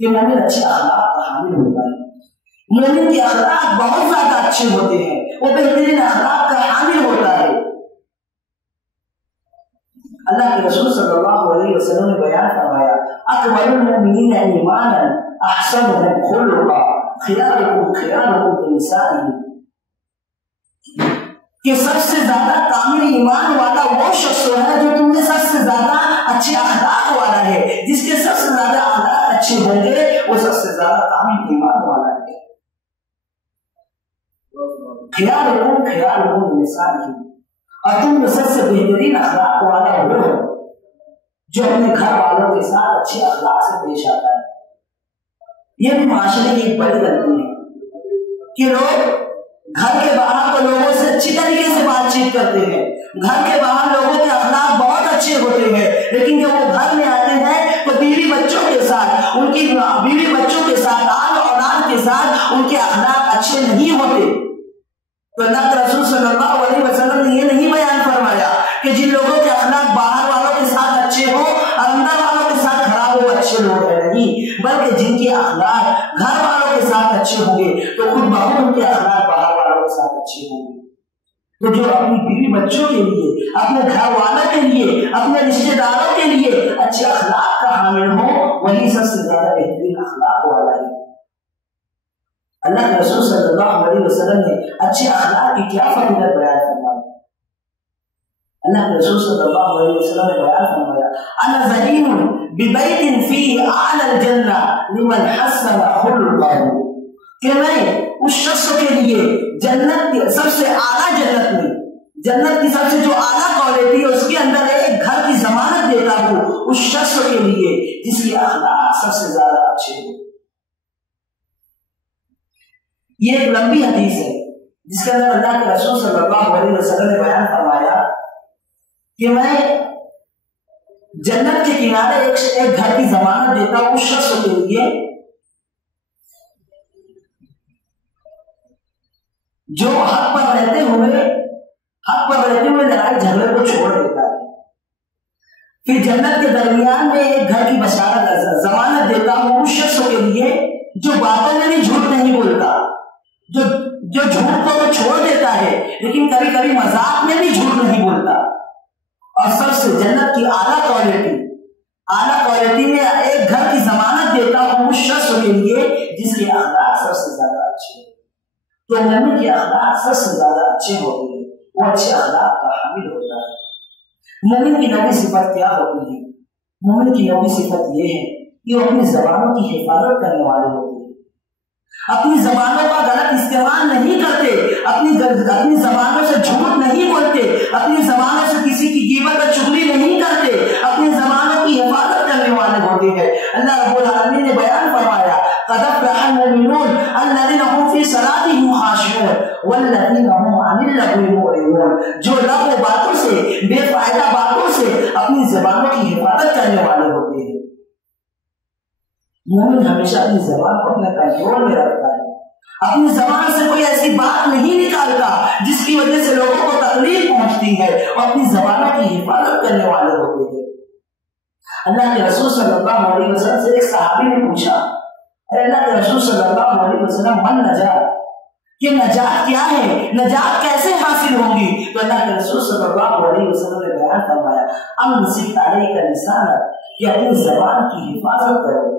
کہ مومن اچھے اخلاق کا حامل ہوتا ہے. مومن کے اخلاق بہت زیادہ اچھے ہوتے ہیں، وہ بہترین اخلاق کا حامل ہوتا ہے. اللہ کے رسول صلی اللہ علیہ وسلم نے بیان فرمایا اکمل المؤمنین ایمانا احسنهم خلقا خیارکم خیارکم لنسائهم، کہ سب سے زیادہ کامل ایمان والا وہ شخص ہے جو تم میں سب سے زیادہ اچھے اخلاق والا ہے. جس کے سب سے زیادہ اخلاق اچھے ہوں گے وہ سب سے زیادہ کامل ایمان والا ہے. خیارکم خیارکم لنسائهم، اور تم میں سب سے بہترین اخلاق والا وہ ہے جو اپنے گھر والوں کے ساتھ اچھے اخلاق سے پیش آتا ہے. یہ بھی معاشرے کی ایک بڑی غلطی ہے کہ لوگ گھر کے باہر تو لوگوں سے اچھی طریقے سے بات چیت کرتے ہیں، گھر کے باہر لوگوں کے اخلاق بہت اچھے ہوتے ہیں، لیکن جب وہ گھر میں آتے ہیں تو بیوی بچوں کے ساتھ، ان کی بیوی بچوں کے ساتھ، آل اولاد کے ساتھ ان کے اخلاق اچھے نہیں ہوتے. تو اللہ کے رسول صلی اللہ علیہ وسلم نے یہ نہیں بیان فرمایا کہ جن لوگوں کے اخلاق باہر والوں کے ساتھ اچھے ہو اور اندر والوں کے ساتھ خراب ہو اچھے لوگ ہیں، نہیں، بلکہ جن کے اخلاق گھر والوں کے ساتھ اچھے ہوں گے تو خود بہت ان کے اخلاق باہر والوں کے ساتھ اچھے ہوں گے. تو جو اپنی بیوی بچوں کے لیے، اپنے گھر والوں کے لیے، اپنے رشتے داروں کے لیے اچھے اخلاق کا حامل ہو وہی سب سے زیادہ بہترین اخلاق والا ہے. اللہ کے رسول صلی اللہ علیہ وسلم نے اچھے اخلاق کی کیا فضیلت بیان فرمائی. اللہ کے رسول صلی اللہ علیہ وسلم نے بیان فرمایا انا زعیم ببیت فی اعلی الجنہ لمن حسن خلقہ، کہ میں اس شخص کے لیے جنت کی سب سے اعلیٰ جنت کی سب سے جو اعلیٰ کوالٹی ہے اس کے اندر ایک گھر کی ضمانت دیتا ہوں اس شخص کے لیے جس کے اخلاق سب سے زیادہ اچھے ہوں. یہ ایک لمبی حدیث ہے جس کے اندر اللہ کے رسول صلی اللہ علیہ وسلم نے بیان فرمایا کہ میں جنت کے کنارے ایک گھر کی ضمانت دیتا ہوں اس شخص کے لیے جو حق پر رہتے ہوئے لڑائی جھگڑے کو چھوڑ دیتا ہے. پھر جنت کے درمیان میں ایک گھر کی بشارت ضمانت دیتا ہوں اس شخص کے لیے جو باتوں میں بھی جھوٹ نہیں بولتا، جو جھوٹ کو تو چھوڑ دیتا ہے لیکن کبھی کبھی مذاق میں بھی جھوٹ نہیں بولتا. اور سب سے جنت کی اعلیٰ کوالٹی میں ایک گھر کی ضمانت دیتا ہوں اس شخص کے لیے جس کے اخلاق سب سے زیادہ اچھے ہیں. تو مومن کے اخلاق سب سے زیادہ اچھے ہوتے ہیں، وہ اچھے اخلاق کا حامل ہوتا ہے. مومن کی نوعی صفت کیا ہوتی ہے؟ مومن کی نوعی صفت یہ ہے کہ وہ اپنی زبانوں کی حفاظت کرنے والے ہوتے ہیں، اپنی زبانوں کا غلط استعمال نہیں کرتے، اپنی زبانوں سے جھوٹ نہیں بولتے، اپنی زبانوں سے کسی کی غیبت اور چغلی نہیں کرتے، اپنی زبانوں کی حفاظت کرنے والے ہوتے ہیں. اللہ رب العالمین نے بیان فرمایا قد افلح المؤمنون الذين هم في صلاتهم خاشعون والذين هم عن اللغو معرضون، جو لغو باتوں سے، بے فائدہ باتوں سے اپنی زبانوں کی حفاظت کرنے والے ہوتے ہیں. مومن ہمیشہ اپنی زبان کو اپنے کنٹرول میں رکھتا ہے، اپنی زبان سے کوئی ایسی بات نہیں نکالتا جس کی وجہ سے لوگوں کو تکلیف پہنچتی ہے، اور اپنی زبانوں کی حفاظت کرنے والے ہوتے ہیں. اللہ کے رسول صلی اللہ علیہ وسلم سے ایک صحابی نے پوچھا اے اللہ کے رسول صلی اللہ علیہ وسلم من نجات، کہ نجات کیا ہے، نجات کیسے حاصل ہوگی؟ تو اللہ کے رسول صلی اللہ علیہ وسلم نے بیان فرمایا امسک علیک لسانک، کہ اپنی زبان کی حفاظت کرو.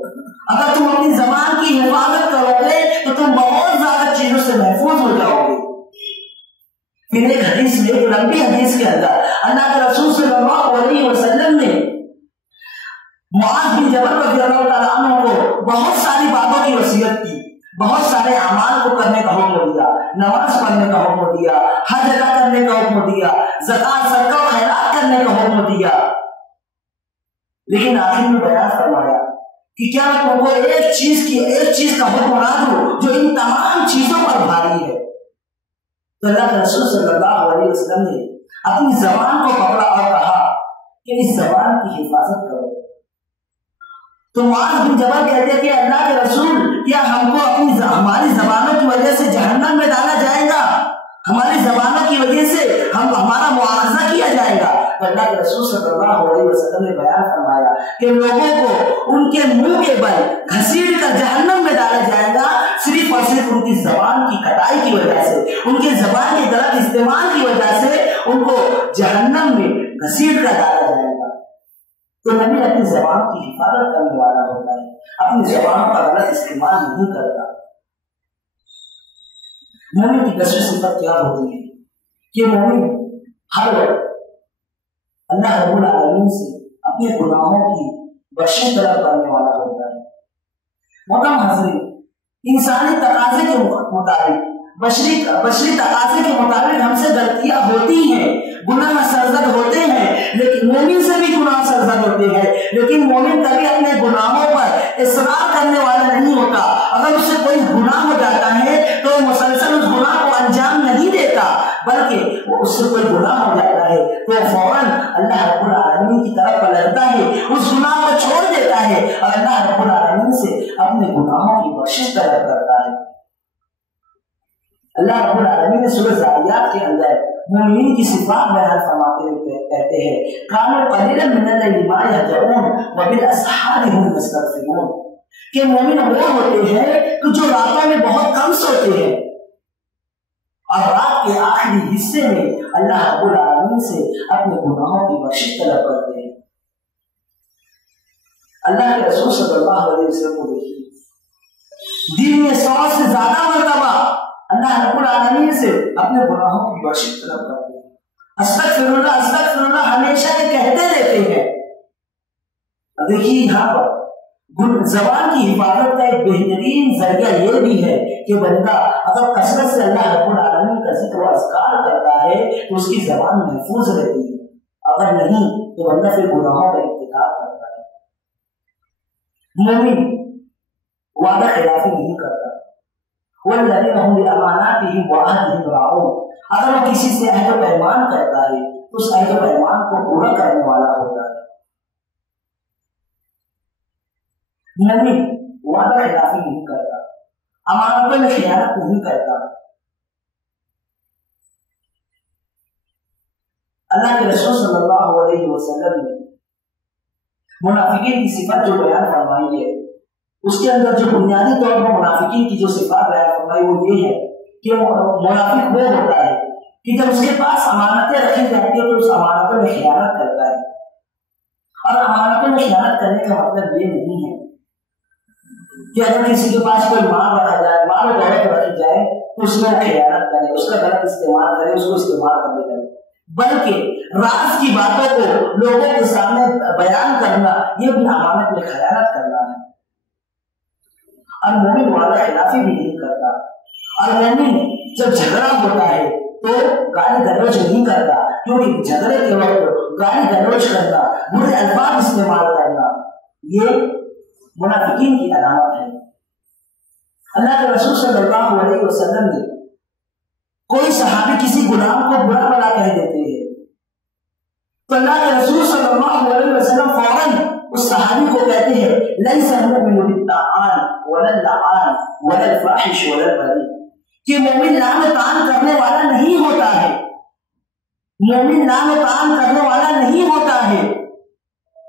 اگر تم اپنی زبان کی حفاظت کرو گے تو تم بہت زیادہ چیزوں سے محفوظ ہو جاؤ گے. پھر ایک حدیث میں، ایک لمبی حدیث کے اندر اللہ کے رسول صلی اللہ علیہ وسلم نے معاذ بن جبل رضی اللہ تعالیٰ عنہ کو بہت ساری باتوں کی وصیت کی، بہت سارے اعمال کو کرنے کا حکم دیا، نماز پڑھنے کا حکم دیا، حج ادا کرنے کا حکم دیا، زکات صدقہ و خیرات کرنے کا حکم دیا. لیکن آخر میں بیان فرمایا کہ کیا میں تم کو ایک چیز کا حکم نہ دوں جو ان تمام چیزوں پر بھاری ہے؟ تو اللہ کے رسول صلی اللہ علیہ وسلم نے اپنی زبان کو پکڑا اور کہا کہ اس زبان کی حفاظت کرو. تو معاذ بن جبل کہتے ہیں کہ اللہ کے رسول کیا ہم کو ہماری زبانوں کی وجہ سے جہنم میں ڈالا جائے گا؟ ہماری زبانوں کی وجہ سے ہمارا مواخذہ کیا جائے گا؟ تو تو اللہ کے رسول صلی اللہ علیہ وسلم نے بیان فرمایا کہ لوگوں کو ان کے منہ کے بل گھسیٹ کر جہنم میں ڈالا جائے گا صرف اور صرف ان کی زبان کی کٹائی کی وجہ سے، ان کی زبان کے غلط استعمال کی وجہ سے ان کو جہنم میں گھسیٹ کر ڈالا جائے گا۔ تو نبی اپنی زبان کی حفاظت کرنے والا ہوتا ہے، اپنی زبان کا غلط استعمال نہیں کرتا۔ مومن کی دوسری صفت کیا ہوتی ہے کہ مومن ہر وقت اللہ رب العالمین سے اپنے گناہوں کی بخشش طلب کرنے والا ہوتا ہے۔ محترم حاضرین، انسانی تقاضے کے مطابق، بشری تقاضے کے مطابق ہم سے غلطیاں ہوتی ہیں، گناہ سرزد ہوتے ہیں، لیکن مومن سے بھی گناہ سرزد ہوتے ہیں، لیکن مومن کبھی اپنے گناہوں پر اصرار کرنے والا نہیں ہوتا۔ اگر اس سے کوئی گناہ ہو جاتا ہے تو وہ مسلسل اس گناہ کو انجام نہیں دیتا، بلکہ وہ اس سے کوئی گناہ ہو جاتا ہے تو فوراً اللہ رب العالمین کی طرف پلٹتا ہے، اس گناہ کو چھوڑ دیتا ہے اور اللہ رب العالمین سے اپنے گناہوں کی بخشش طلب کرتا ہے۔ اللہ رب العالمین نے سورہ ذاریات کے اندر مومنین کی صفات بیان فرماتے ہوئے کہتے ہیں کانوا قلیلا من اللیل ما یہجعون وبالاسحار هم یستغفرون، کہ مومن وہ ہوتے ہیں کہ جو راتوں میں بہت کم سوتے ہیں اور رات کے آخری حصے میں اللہ رب العالمین سے اپنے گناہوں کی بخشش طلب کرتے ہیں۔ اللہ کے رسول صلی اللہ علیہ وسلم کو دیکھیے، دن میں 100 سے زیادہ مرتبہ اللہ رب العالمین سے اپنے گناہوں کی بخشش طلب کرتے ہیں۔ استغفر اللہ ہمیشہ یہ کہتے رہتے ہیں۔ دیکھیے یہاں پر زبان کی حفاظت کا ایک بہترین ذریعہ یہ بھی ہے کہ بندہ اگر کثرت سے اللہ رب العالمین کا ذکر و اذکار کرتا ہے تو اس کی زبان محفوظ رہتی ہے، اگر نہیں تو بندہ پھر گناہوں کا ارتکاب کرتا ہے۔ مومن وعدہ خلافی نہیں کرتا، والذین هم بأماناتهم وعهدهم راعون، اگر وہ کسی سے عہد و پیمان کرتا ہے تو اس عہد و پیمان کو پورا کرنے والا ہوتا ہے۔ مومن وعدہ خلافی نہیں کرتا، امانتوں میں خیانت نہیں کرتا۔ اللہ کے رسول صلی اللہ علیہ وسلم نے منافقین کی صفت جو بیان فرمائی ہے، اس کے اندر جو بنیادی طور پر منافقین کی جو صفات بیان فرمائی وہ یہ ہے کہ منافق وہ ہوتا ہے کہ جب اس کے پاس امانتیں رکھی جاتی ہیں تو اس امانتوں میں خیانت کرتا ہے، اور امانتوں میں خیانت کرنے کا مطلب یہ نہیں ہے کہ اگر کسی کے پاس کوئی مال رکھا جائے، مال و دولت رکھی جائے تو اس میں خیانت کرے، اس کا غلط استعمال کرے، اس کو استعمال کرنے لگے، بلکہ راز کی باتوں کو لوگوں کے سامنے بیان کرنا یہ بھی امانت میں خیانت کرنا ہے۔ اور مومن وعدہ خلافی بھی نہیں کرتا، اور مومن جب جھگڑا ہوتا ہے تو گالی گلوچ نہیں کرتا، کیونکہ جھگڑے کے وقت گالی گلوچ کرنا، برے الفاظ استعمال کرنا یہ منافقین کی علامت ہے۔ اللہ کے رسول صلی اللہ علیہ وسلم نے کوئی صحابی کسی غلام کو برا بلا کہہ دیتے ہیں تو اللہ کے رسول صلی اللہ علیہ وسلم فوراً اس صحابی کو کہتے ہیں لیس المؤمن بالطاعان ولا اللعان ولا الفاحش ولا البذیء، کہ مومن لعن و طعن کرنے والا نہیں ہوتا ہے، مومن لعن و طعن کرنے والا نہیں ہوتا ہے،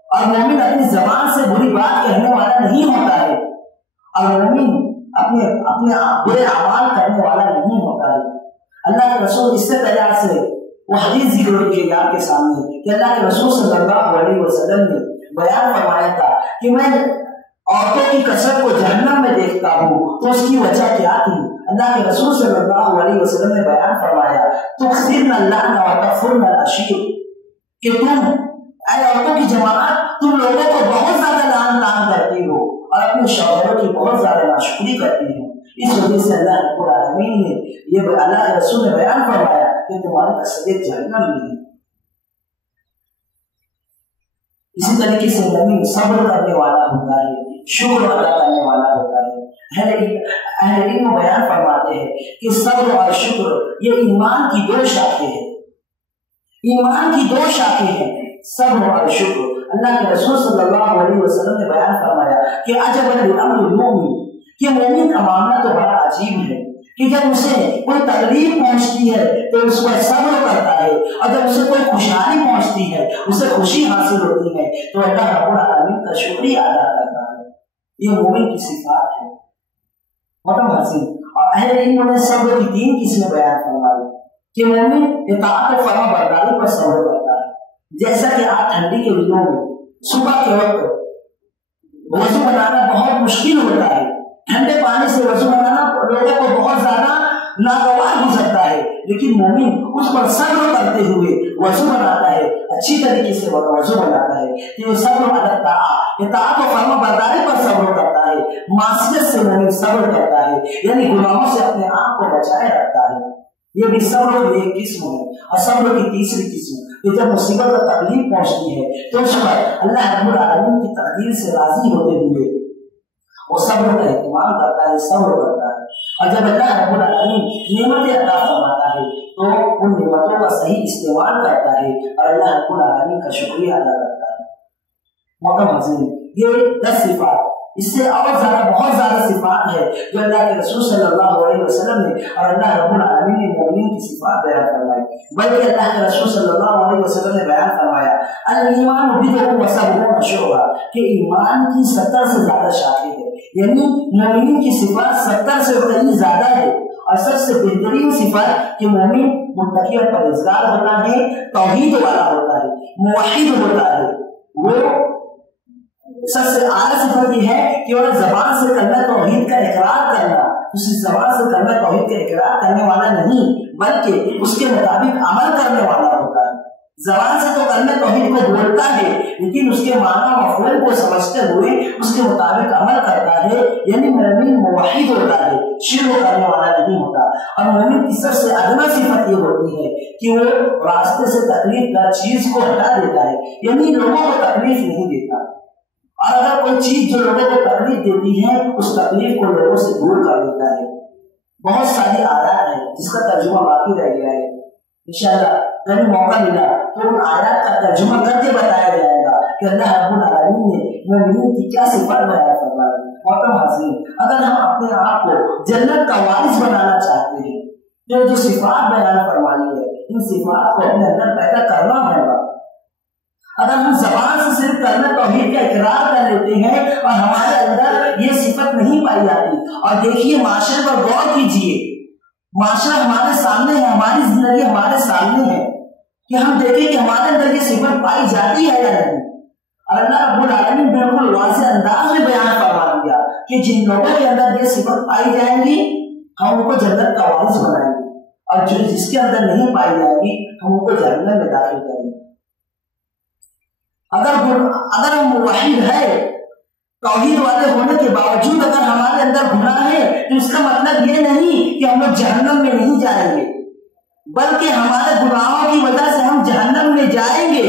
اور مومن اپنی زبان سے بری بات کہنے والا نہیں ہوتا ہے، اور مومن اپنے برے اعمال کرنے والا نہیں ہوتا ہے۔ اللہ کے رسول اس سے طرح سے وہ حدیث ذکر ہوئی آپ کے سامنے کہ اللہ کے رسول صلی اللہ علیہ وسلم نے بیان فرمایا تھا کہ میں عورتوں کی کثرت کو جہنم میں دیکھتا ہوں، تو اس کی وجہ کیا تھی؟ اللہ کے رسول صلی اللہ علیہ وسلم نے بیان فرمایا تکثرن اللعن وتکفرن العشیر، کہ تم اے عورتوں کی جماعت تم لوگوں کو بہت زیادہ لعن طعن کرتی ہو اور اپنے شوہروں کی بہت زیادہ ناشکری کرتی ہو۔ اس وجہ سے اللہ رب العالمین نے یہ اللہ کے رسول نے بیان فرمایا کہ تمہاری اکثریت جہنم میں ہے۔ اسی طریقے سے مومن صبر کرنے والا ہوتا ہے، شکر ادا کرنے والا ہوتا ہے۔ اہل علم بیان فرماتے ہیں کہ صبر اور شکر یہ ایمان کی دو شاخیں ہیں، ایمان کی دو شاخیں ہیں، صبر اور شکر۔ اللہ کے رسول صلی اللہ علیہ وسلم نے بیان فرمایا کہ عجبا لامر المؤمن، کہ مومن کا معاملہ تو بڑا عجیب ہے کہ جب اسے کوئی تکلیف پہنچتی ہے تو اس پر صبر کرتا ہے، اور جب اسے کوئی خوشحالی پہنچتی ہے، اسے خوشی حاصل ہوتی ہے، تو اللہ رب العالمین کا شکریہ ادا کرتا ہے۔ یہ مومن کی صفات ہے محترم حاضرین۔ اور اہل علم نے صبر کی 3 قسمیں بیان فرمائی کہ مومن اطاعت و فرما برداری پر صبر کرتا ہے۔ جیسا کہ آپ ٹھنڈی کے دنوں میں صبح کے وقت وضو بنانا بہت مشکل ہوتا ہے، ٹھنڈے پانی سے وضو بنانا لوگوں کو بہت زیادہ ناگوار گزرتا ہے، لیکن مومن اس پر صبر کرتے ہوئے وضو بناتا ہے، اچھی طریقے سے وضو بناتا ہے۔ یہ صبر اطاعت و فرما برداری پر صبر کرتا ہے، معصیت سے مومن صبر کرتا ہے، یعنی گناہوں سے اپنے آپ کو بچائے رکھتا ہے۔ یہ بھی صبر کی ایک قسم ہے۔ اور صبر کی تیسری قسم کہ جب مصیبت اور تکلیف پہنچتی ہے تو اس پر اللہ رب العالمین کی تقدیر سے راضی ہوتے ہوئے وہ صبر کا اہتمام کرتا ہے، صبر کرتا ہے۔ اور جب اللہ رب العالمین نعمتیں عطا فرماتا ہے تو ان نعمتوں کا صحیح استعمال کرتا ہے اور اللہ رب العالمین کا شکریہ ادا کرتا ہے۔ محترم حاضرین، یہ 10 صفات، اس سے اور زیادہ بہت زیادہ صفات ہے جو اللہ کے رسول صلی اللہ علیہ وسلم نے اور اللہ رب العالمین نے مومنین کی صفات بیان فرمائی۔ بلکہ اللہ کے رسول صلی اللہ علیہ وسلم نے بیان فرمایا الایمان بضع و سبعون شعبہ، کہ ایمان کی 70 سے زیادہ شاخیں ہیں، یعنی مومنین کی صفات 70 سے کہیں زیادہ ہے۔ اور سب سے بہترین صفات کہ مومن متقی اور پرہیزگار ہوتا ہے، توحید والا ہوتا ہے، موحد ہوتا ہے۔ وہ سب سے اعلیٰ صفت یہ ہے کہ وہ زبان سے کلمہ توحید کا اقرار کرنا، اسی زبان سے کلمہ توحید کا اقرار کرنے والا نہیں بلکہ اس کے مطابق عمل کرنے والا ہوتا ہے۔ زبان سے تو کلمہ توحید کو بولتا ہے لیکن اس کے معنی مفہوم کو سمجھتے ہوئے اس کے مطابق عمل کرتا ہے، یعنی مومن موحد ہوتا ہے، شرک کرنے والا نہیں ہوتا۔ اور مومن کی سب سے ادنا صفت یہ ہوتی ہے کہ وہ راستے سے تکلیف دہ چیز کو ہٹا دیتا ہے، یعنی لوگوں کو تکلیف نہیں دیتا، اور اگر کوئی چیز جو لوگوں کو تکلیف دیتی ہے اس تکلیف کو لوگوں سے دور کر دیتا ہے۔ بہت ساری آیات ہیں جس کا ترجمہ باقی رہ گیا ہے، انشاءاللہ کبھی موقع ملا تو ان آیات کا ترجمہ کر کے بتایا جائے گا کہ اللہ رب العالمین نے مومنین کی کیا صفات بیان فرمائی۔ محترم حاضرین، اگر ہم اپنے آپ کو جنت کا وارث بنانا چاہتے ہیں جو صفات بیان فرمائی ہے ان صفات کو اپنے اندر پیدا کرنا ہوگا۔ اگر ہم زبان سے صرف کلمہ توحید کا اقرار کر لیتے ہیں اور ہمارے اندر یہ صفت نہیں پائی جاتی، اور دیکھیے معاشرے پر غور کیجیے، معاشرہ ہمارے سامنے ہے، ہماری زندگی ہمارے سامنے ہے، کہ ہم دیکھیں کہ ہمارے اندر یہ صفت پائی جاتی ہے یا نہیں۔ اور اللہ رب العالمین بالکل واضح انداز میں بیان فرما دیا کہ جن لوگوں کے اندر یہ صفت پائی جائیں گی ہم ان کو جنت کا وارث بنائیں گے، اور جس کے اندر نہیں پائی جائے گی ہم ان کو جہنم میں داخل کریں گے۔ اگر ہم موحد ہے، توحید والے ہونے کے باوجود اگر ہمارے اندر گناہ ہے تو اس کا مطلب یہ نہیں کہ ہم لوگ جہنم میں نہیں جائیں گے، بلکہ ہمارے گناہوں کی وجہ سے ہم جہنم میں جائیں گے،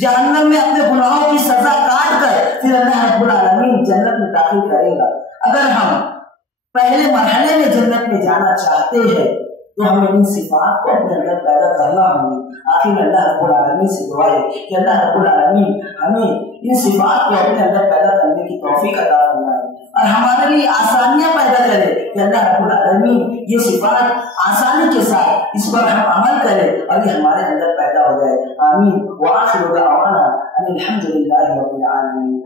جہنم میں اپنے گناہوں کی سزا کاٹ کر پھر اللہ رب العالمین جنت میں داخل کرے گا۔ اگر ہم پہلے مرحلے میں جنت میں جانا چاہتے ہیں تو ہمیں ان صفات کو اپنے اندر پیدا کرنا ہوگی۔ آخر میں اللہ رب العالمین سے دعا ہے کہ اللہ رب العالمین ہمیں ان صفات کو اپنے اندر پیدا کرنے کی توفیق عطا فرمائے اور ہمارے لیے آسانیاں پیدا کرے کہ اللہ رب العالمین یہ صفات آسانی کے ساتھ اس پر ہم عمل کریں اور یہ ہمارے اندر پیدا ہو جائے۔ آمین۔ وآخر دعوانا ان الحمد للہ رب العالمین۔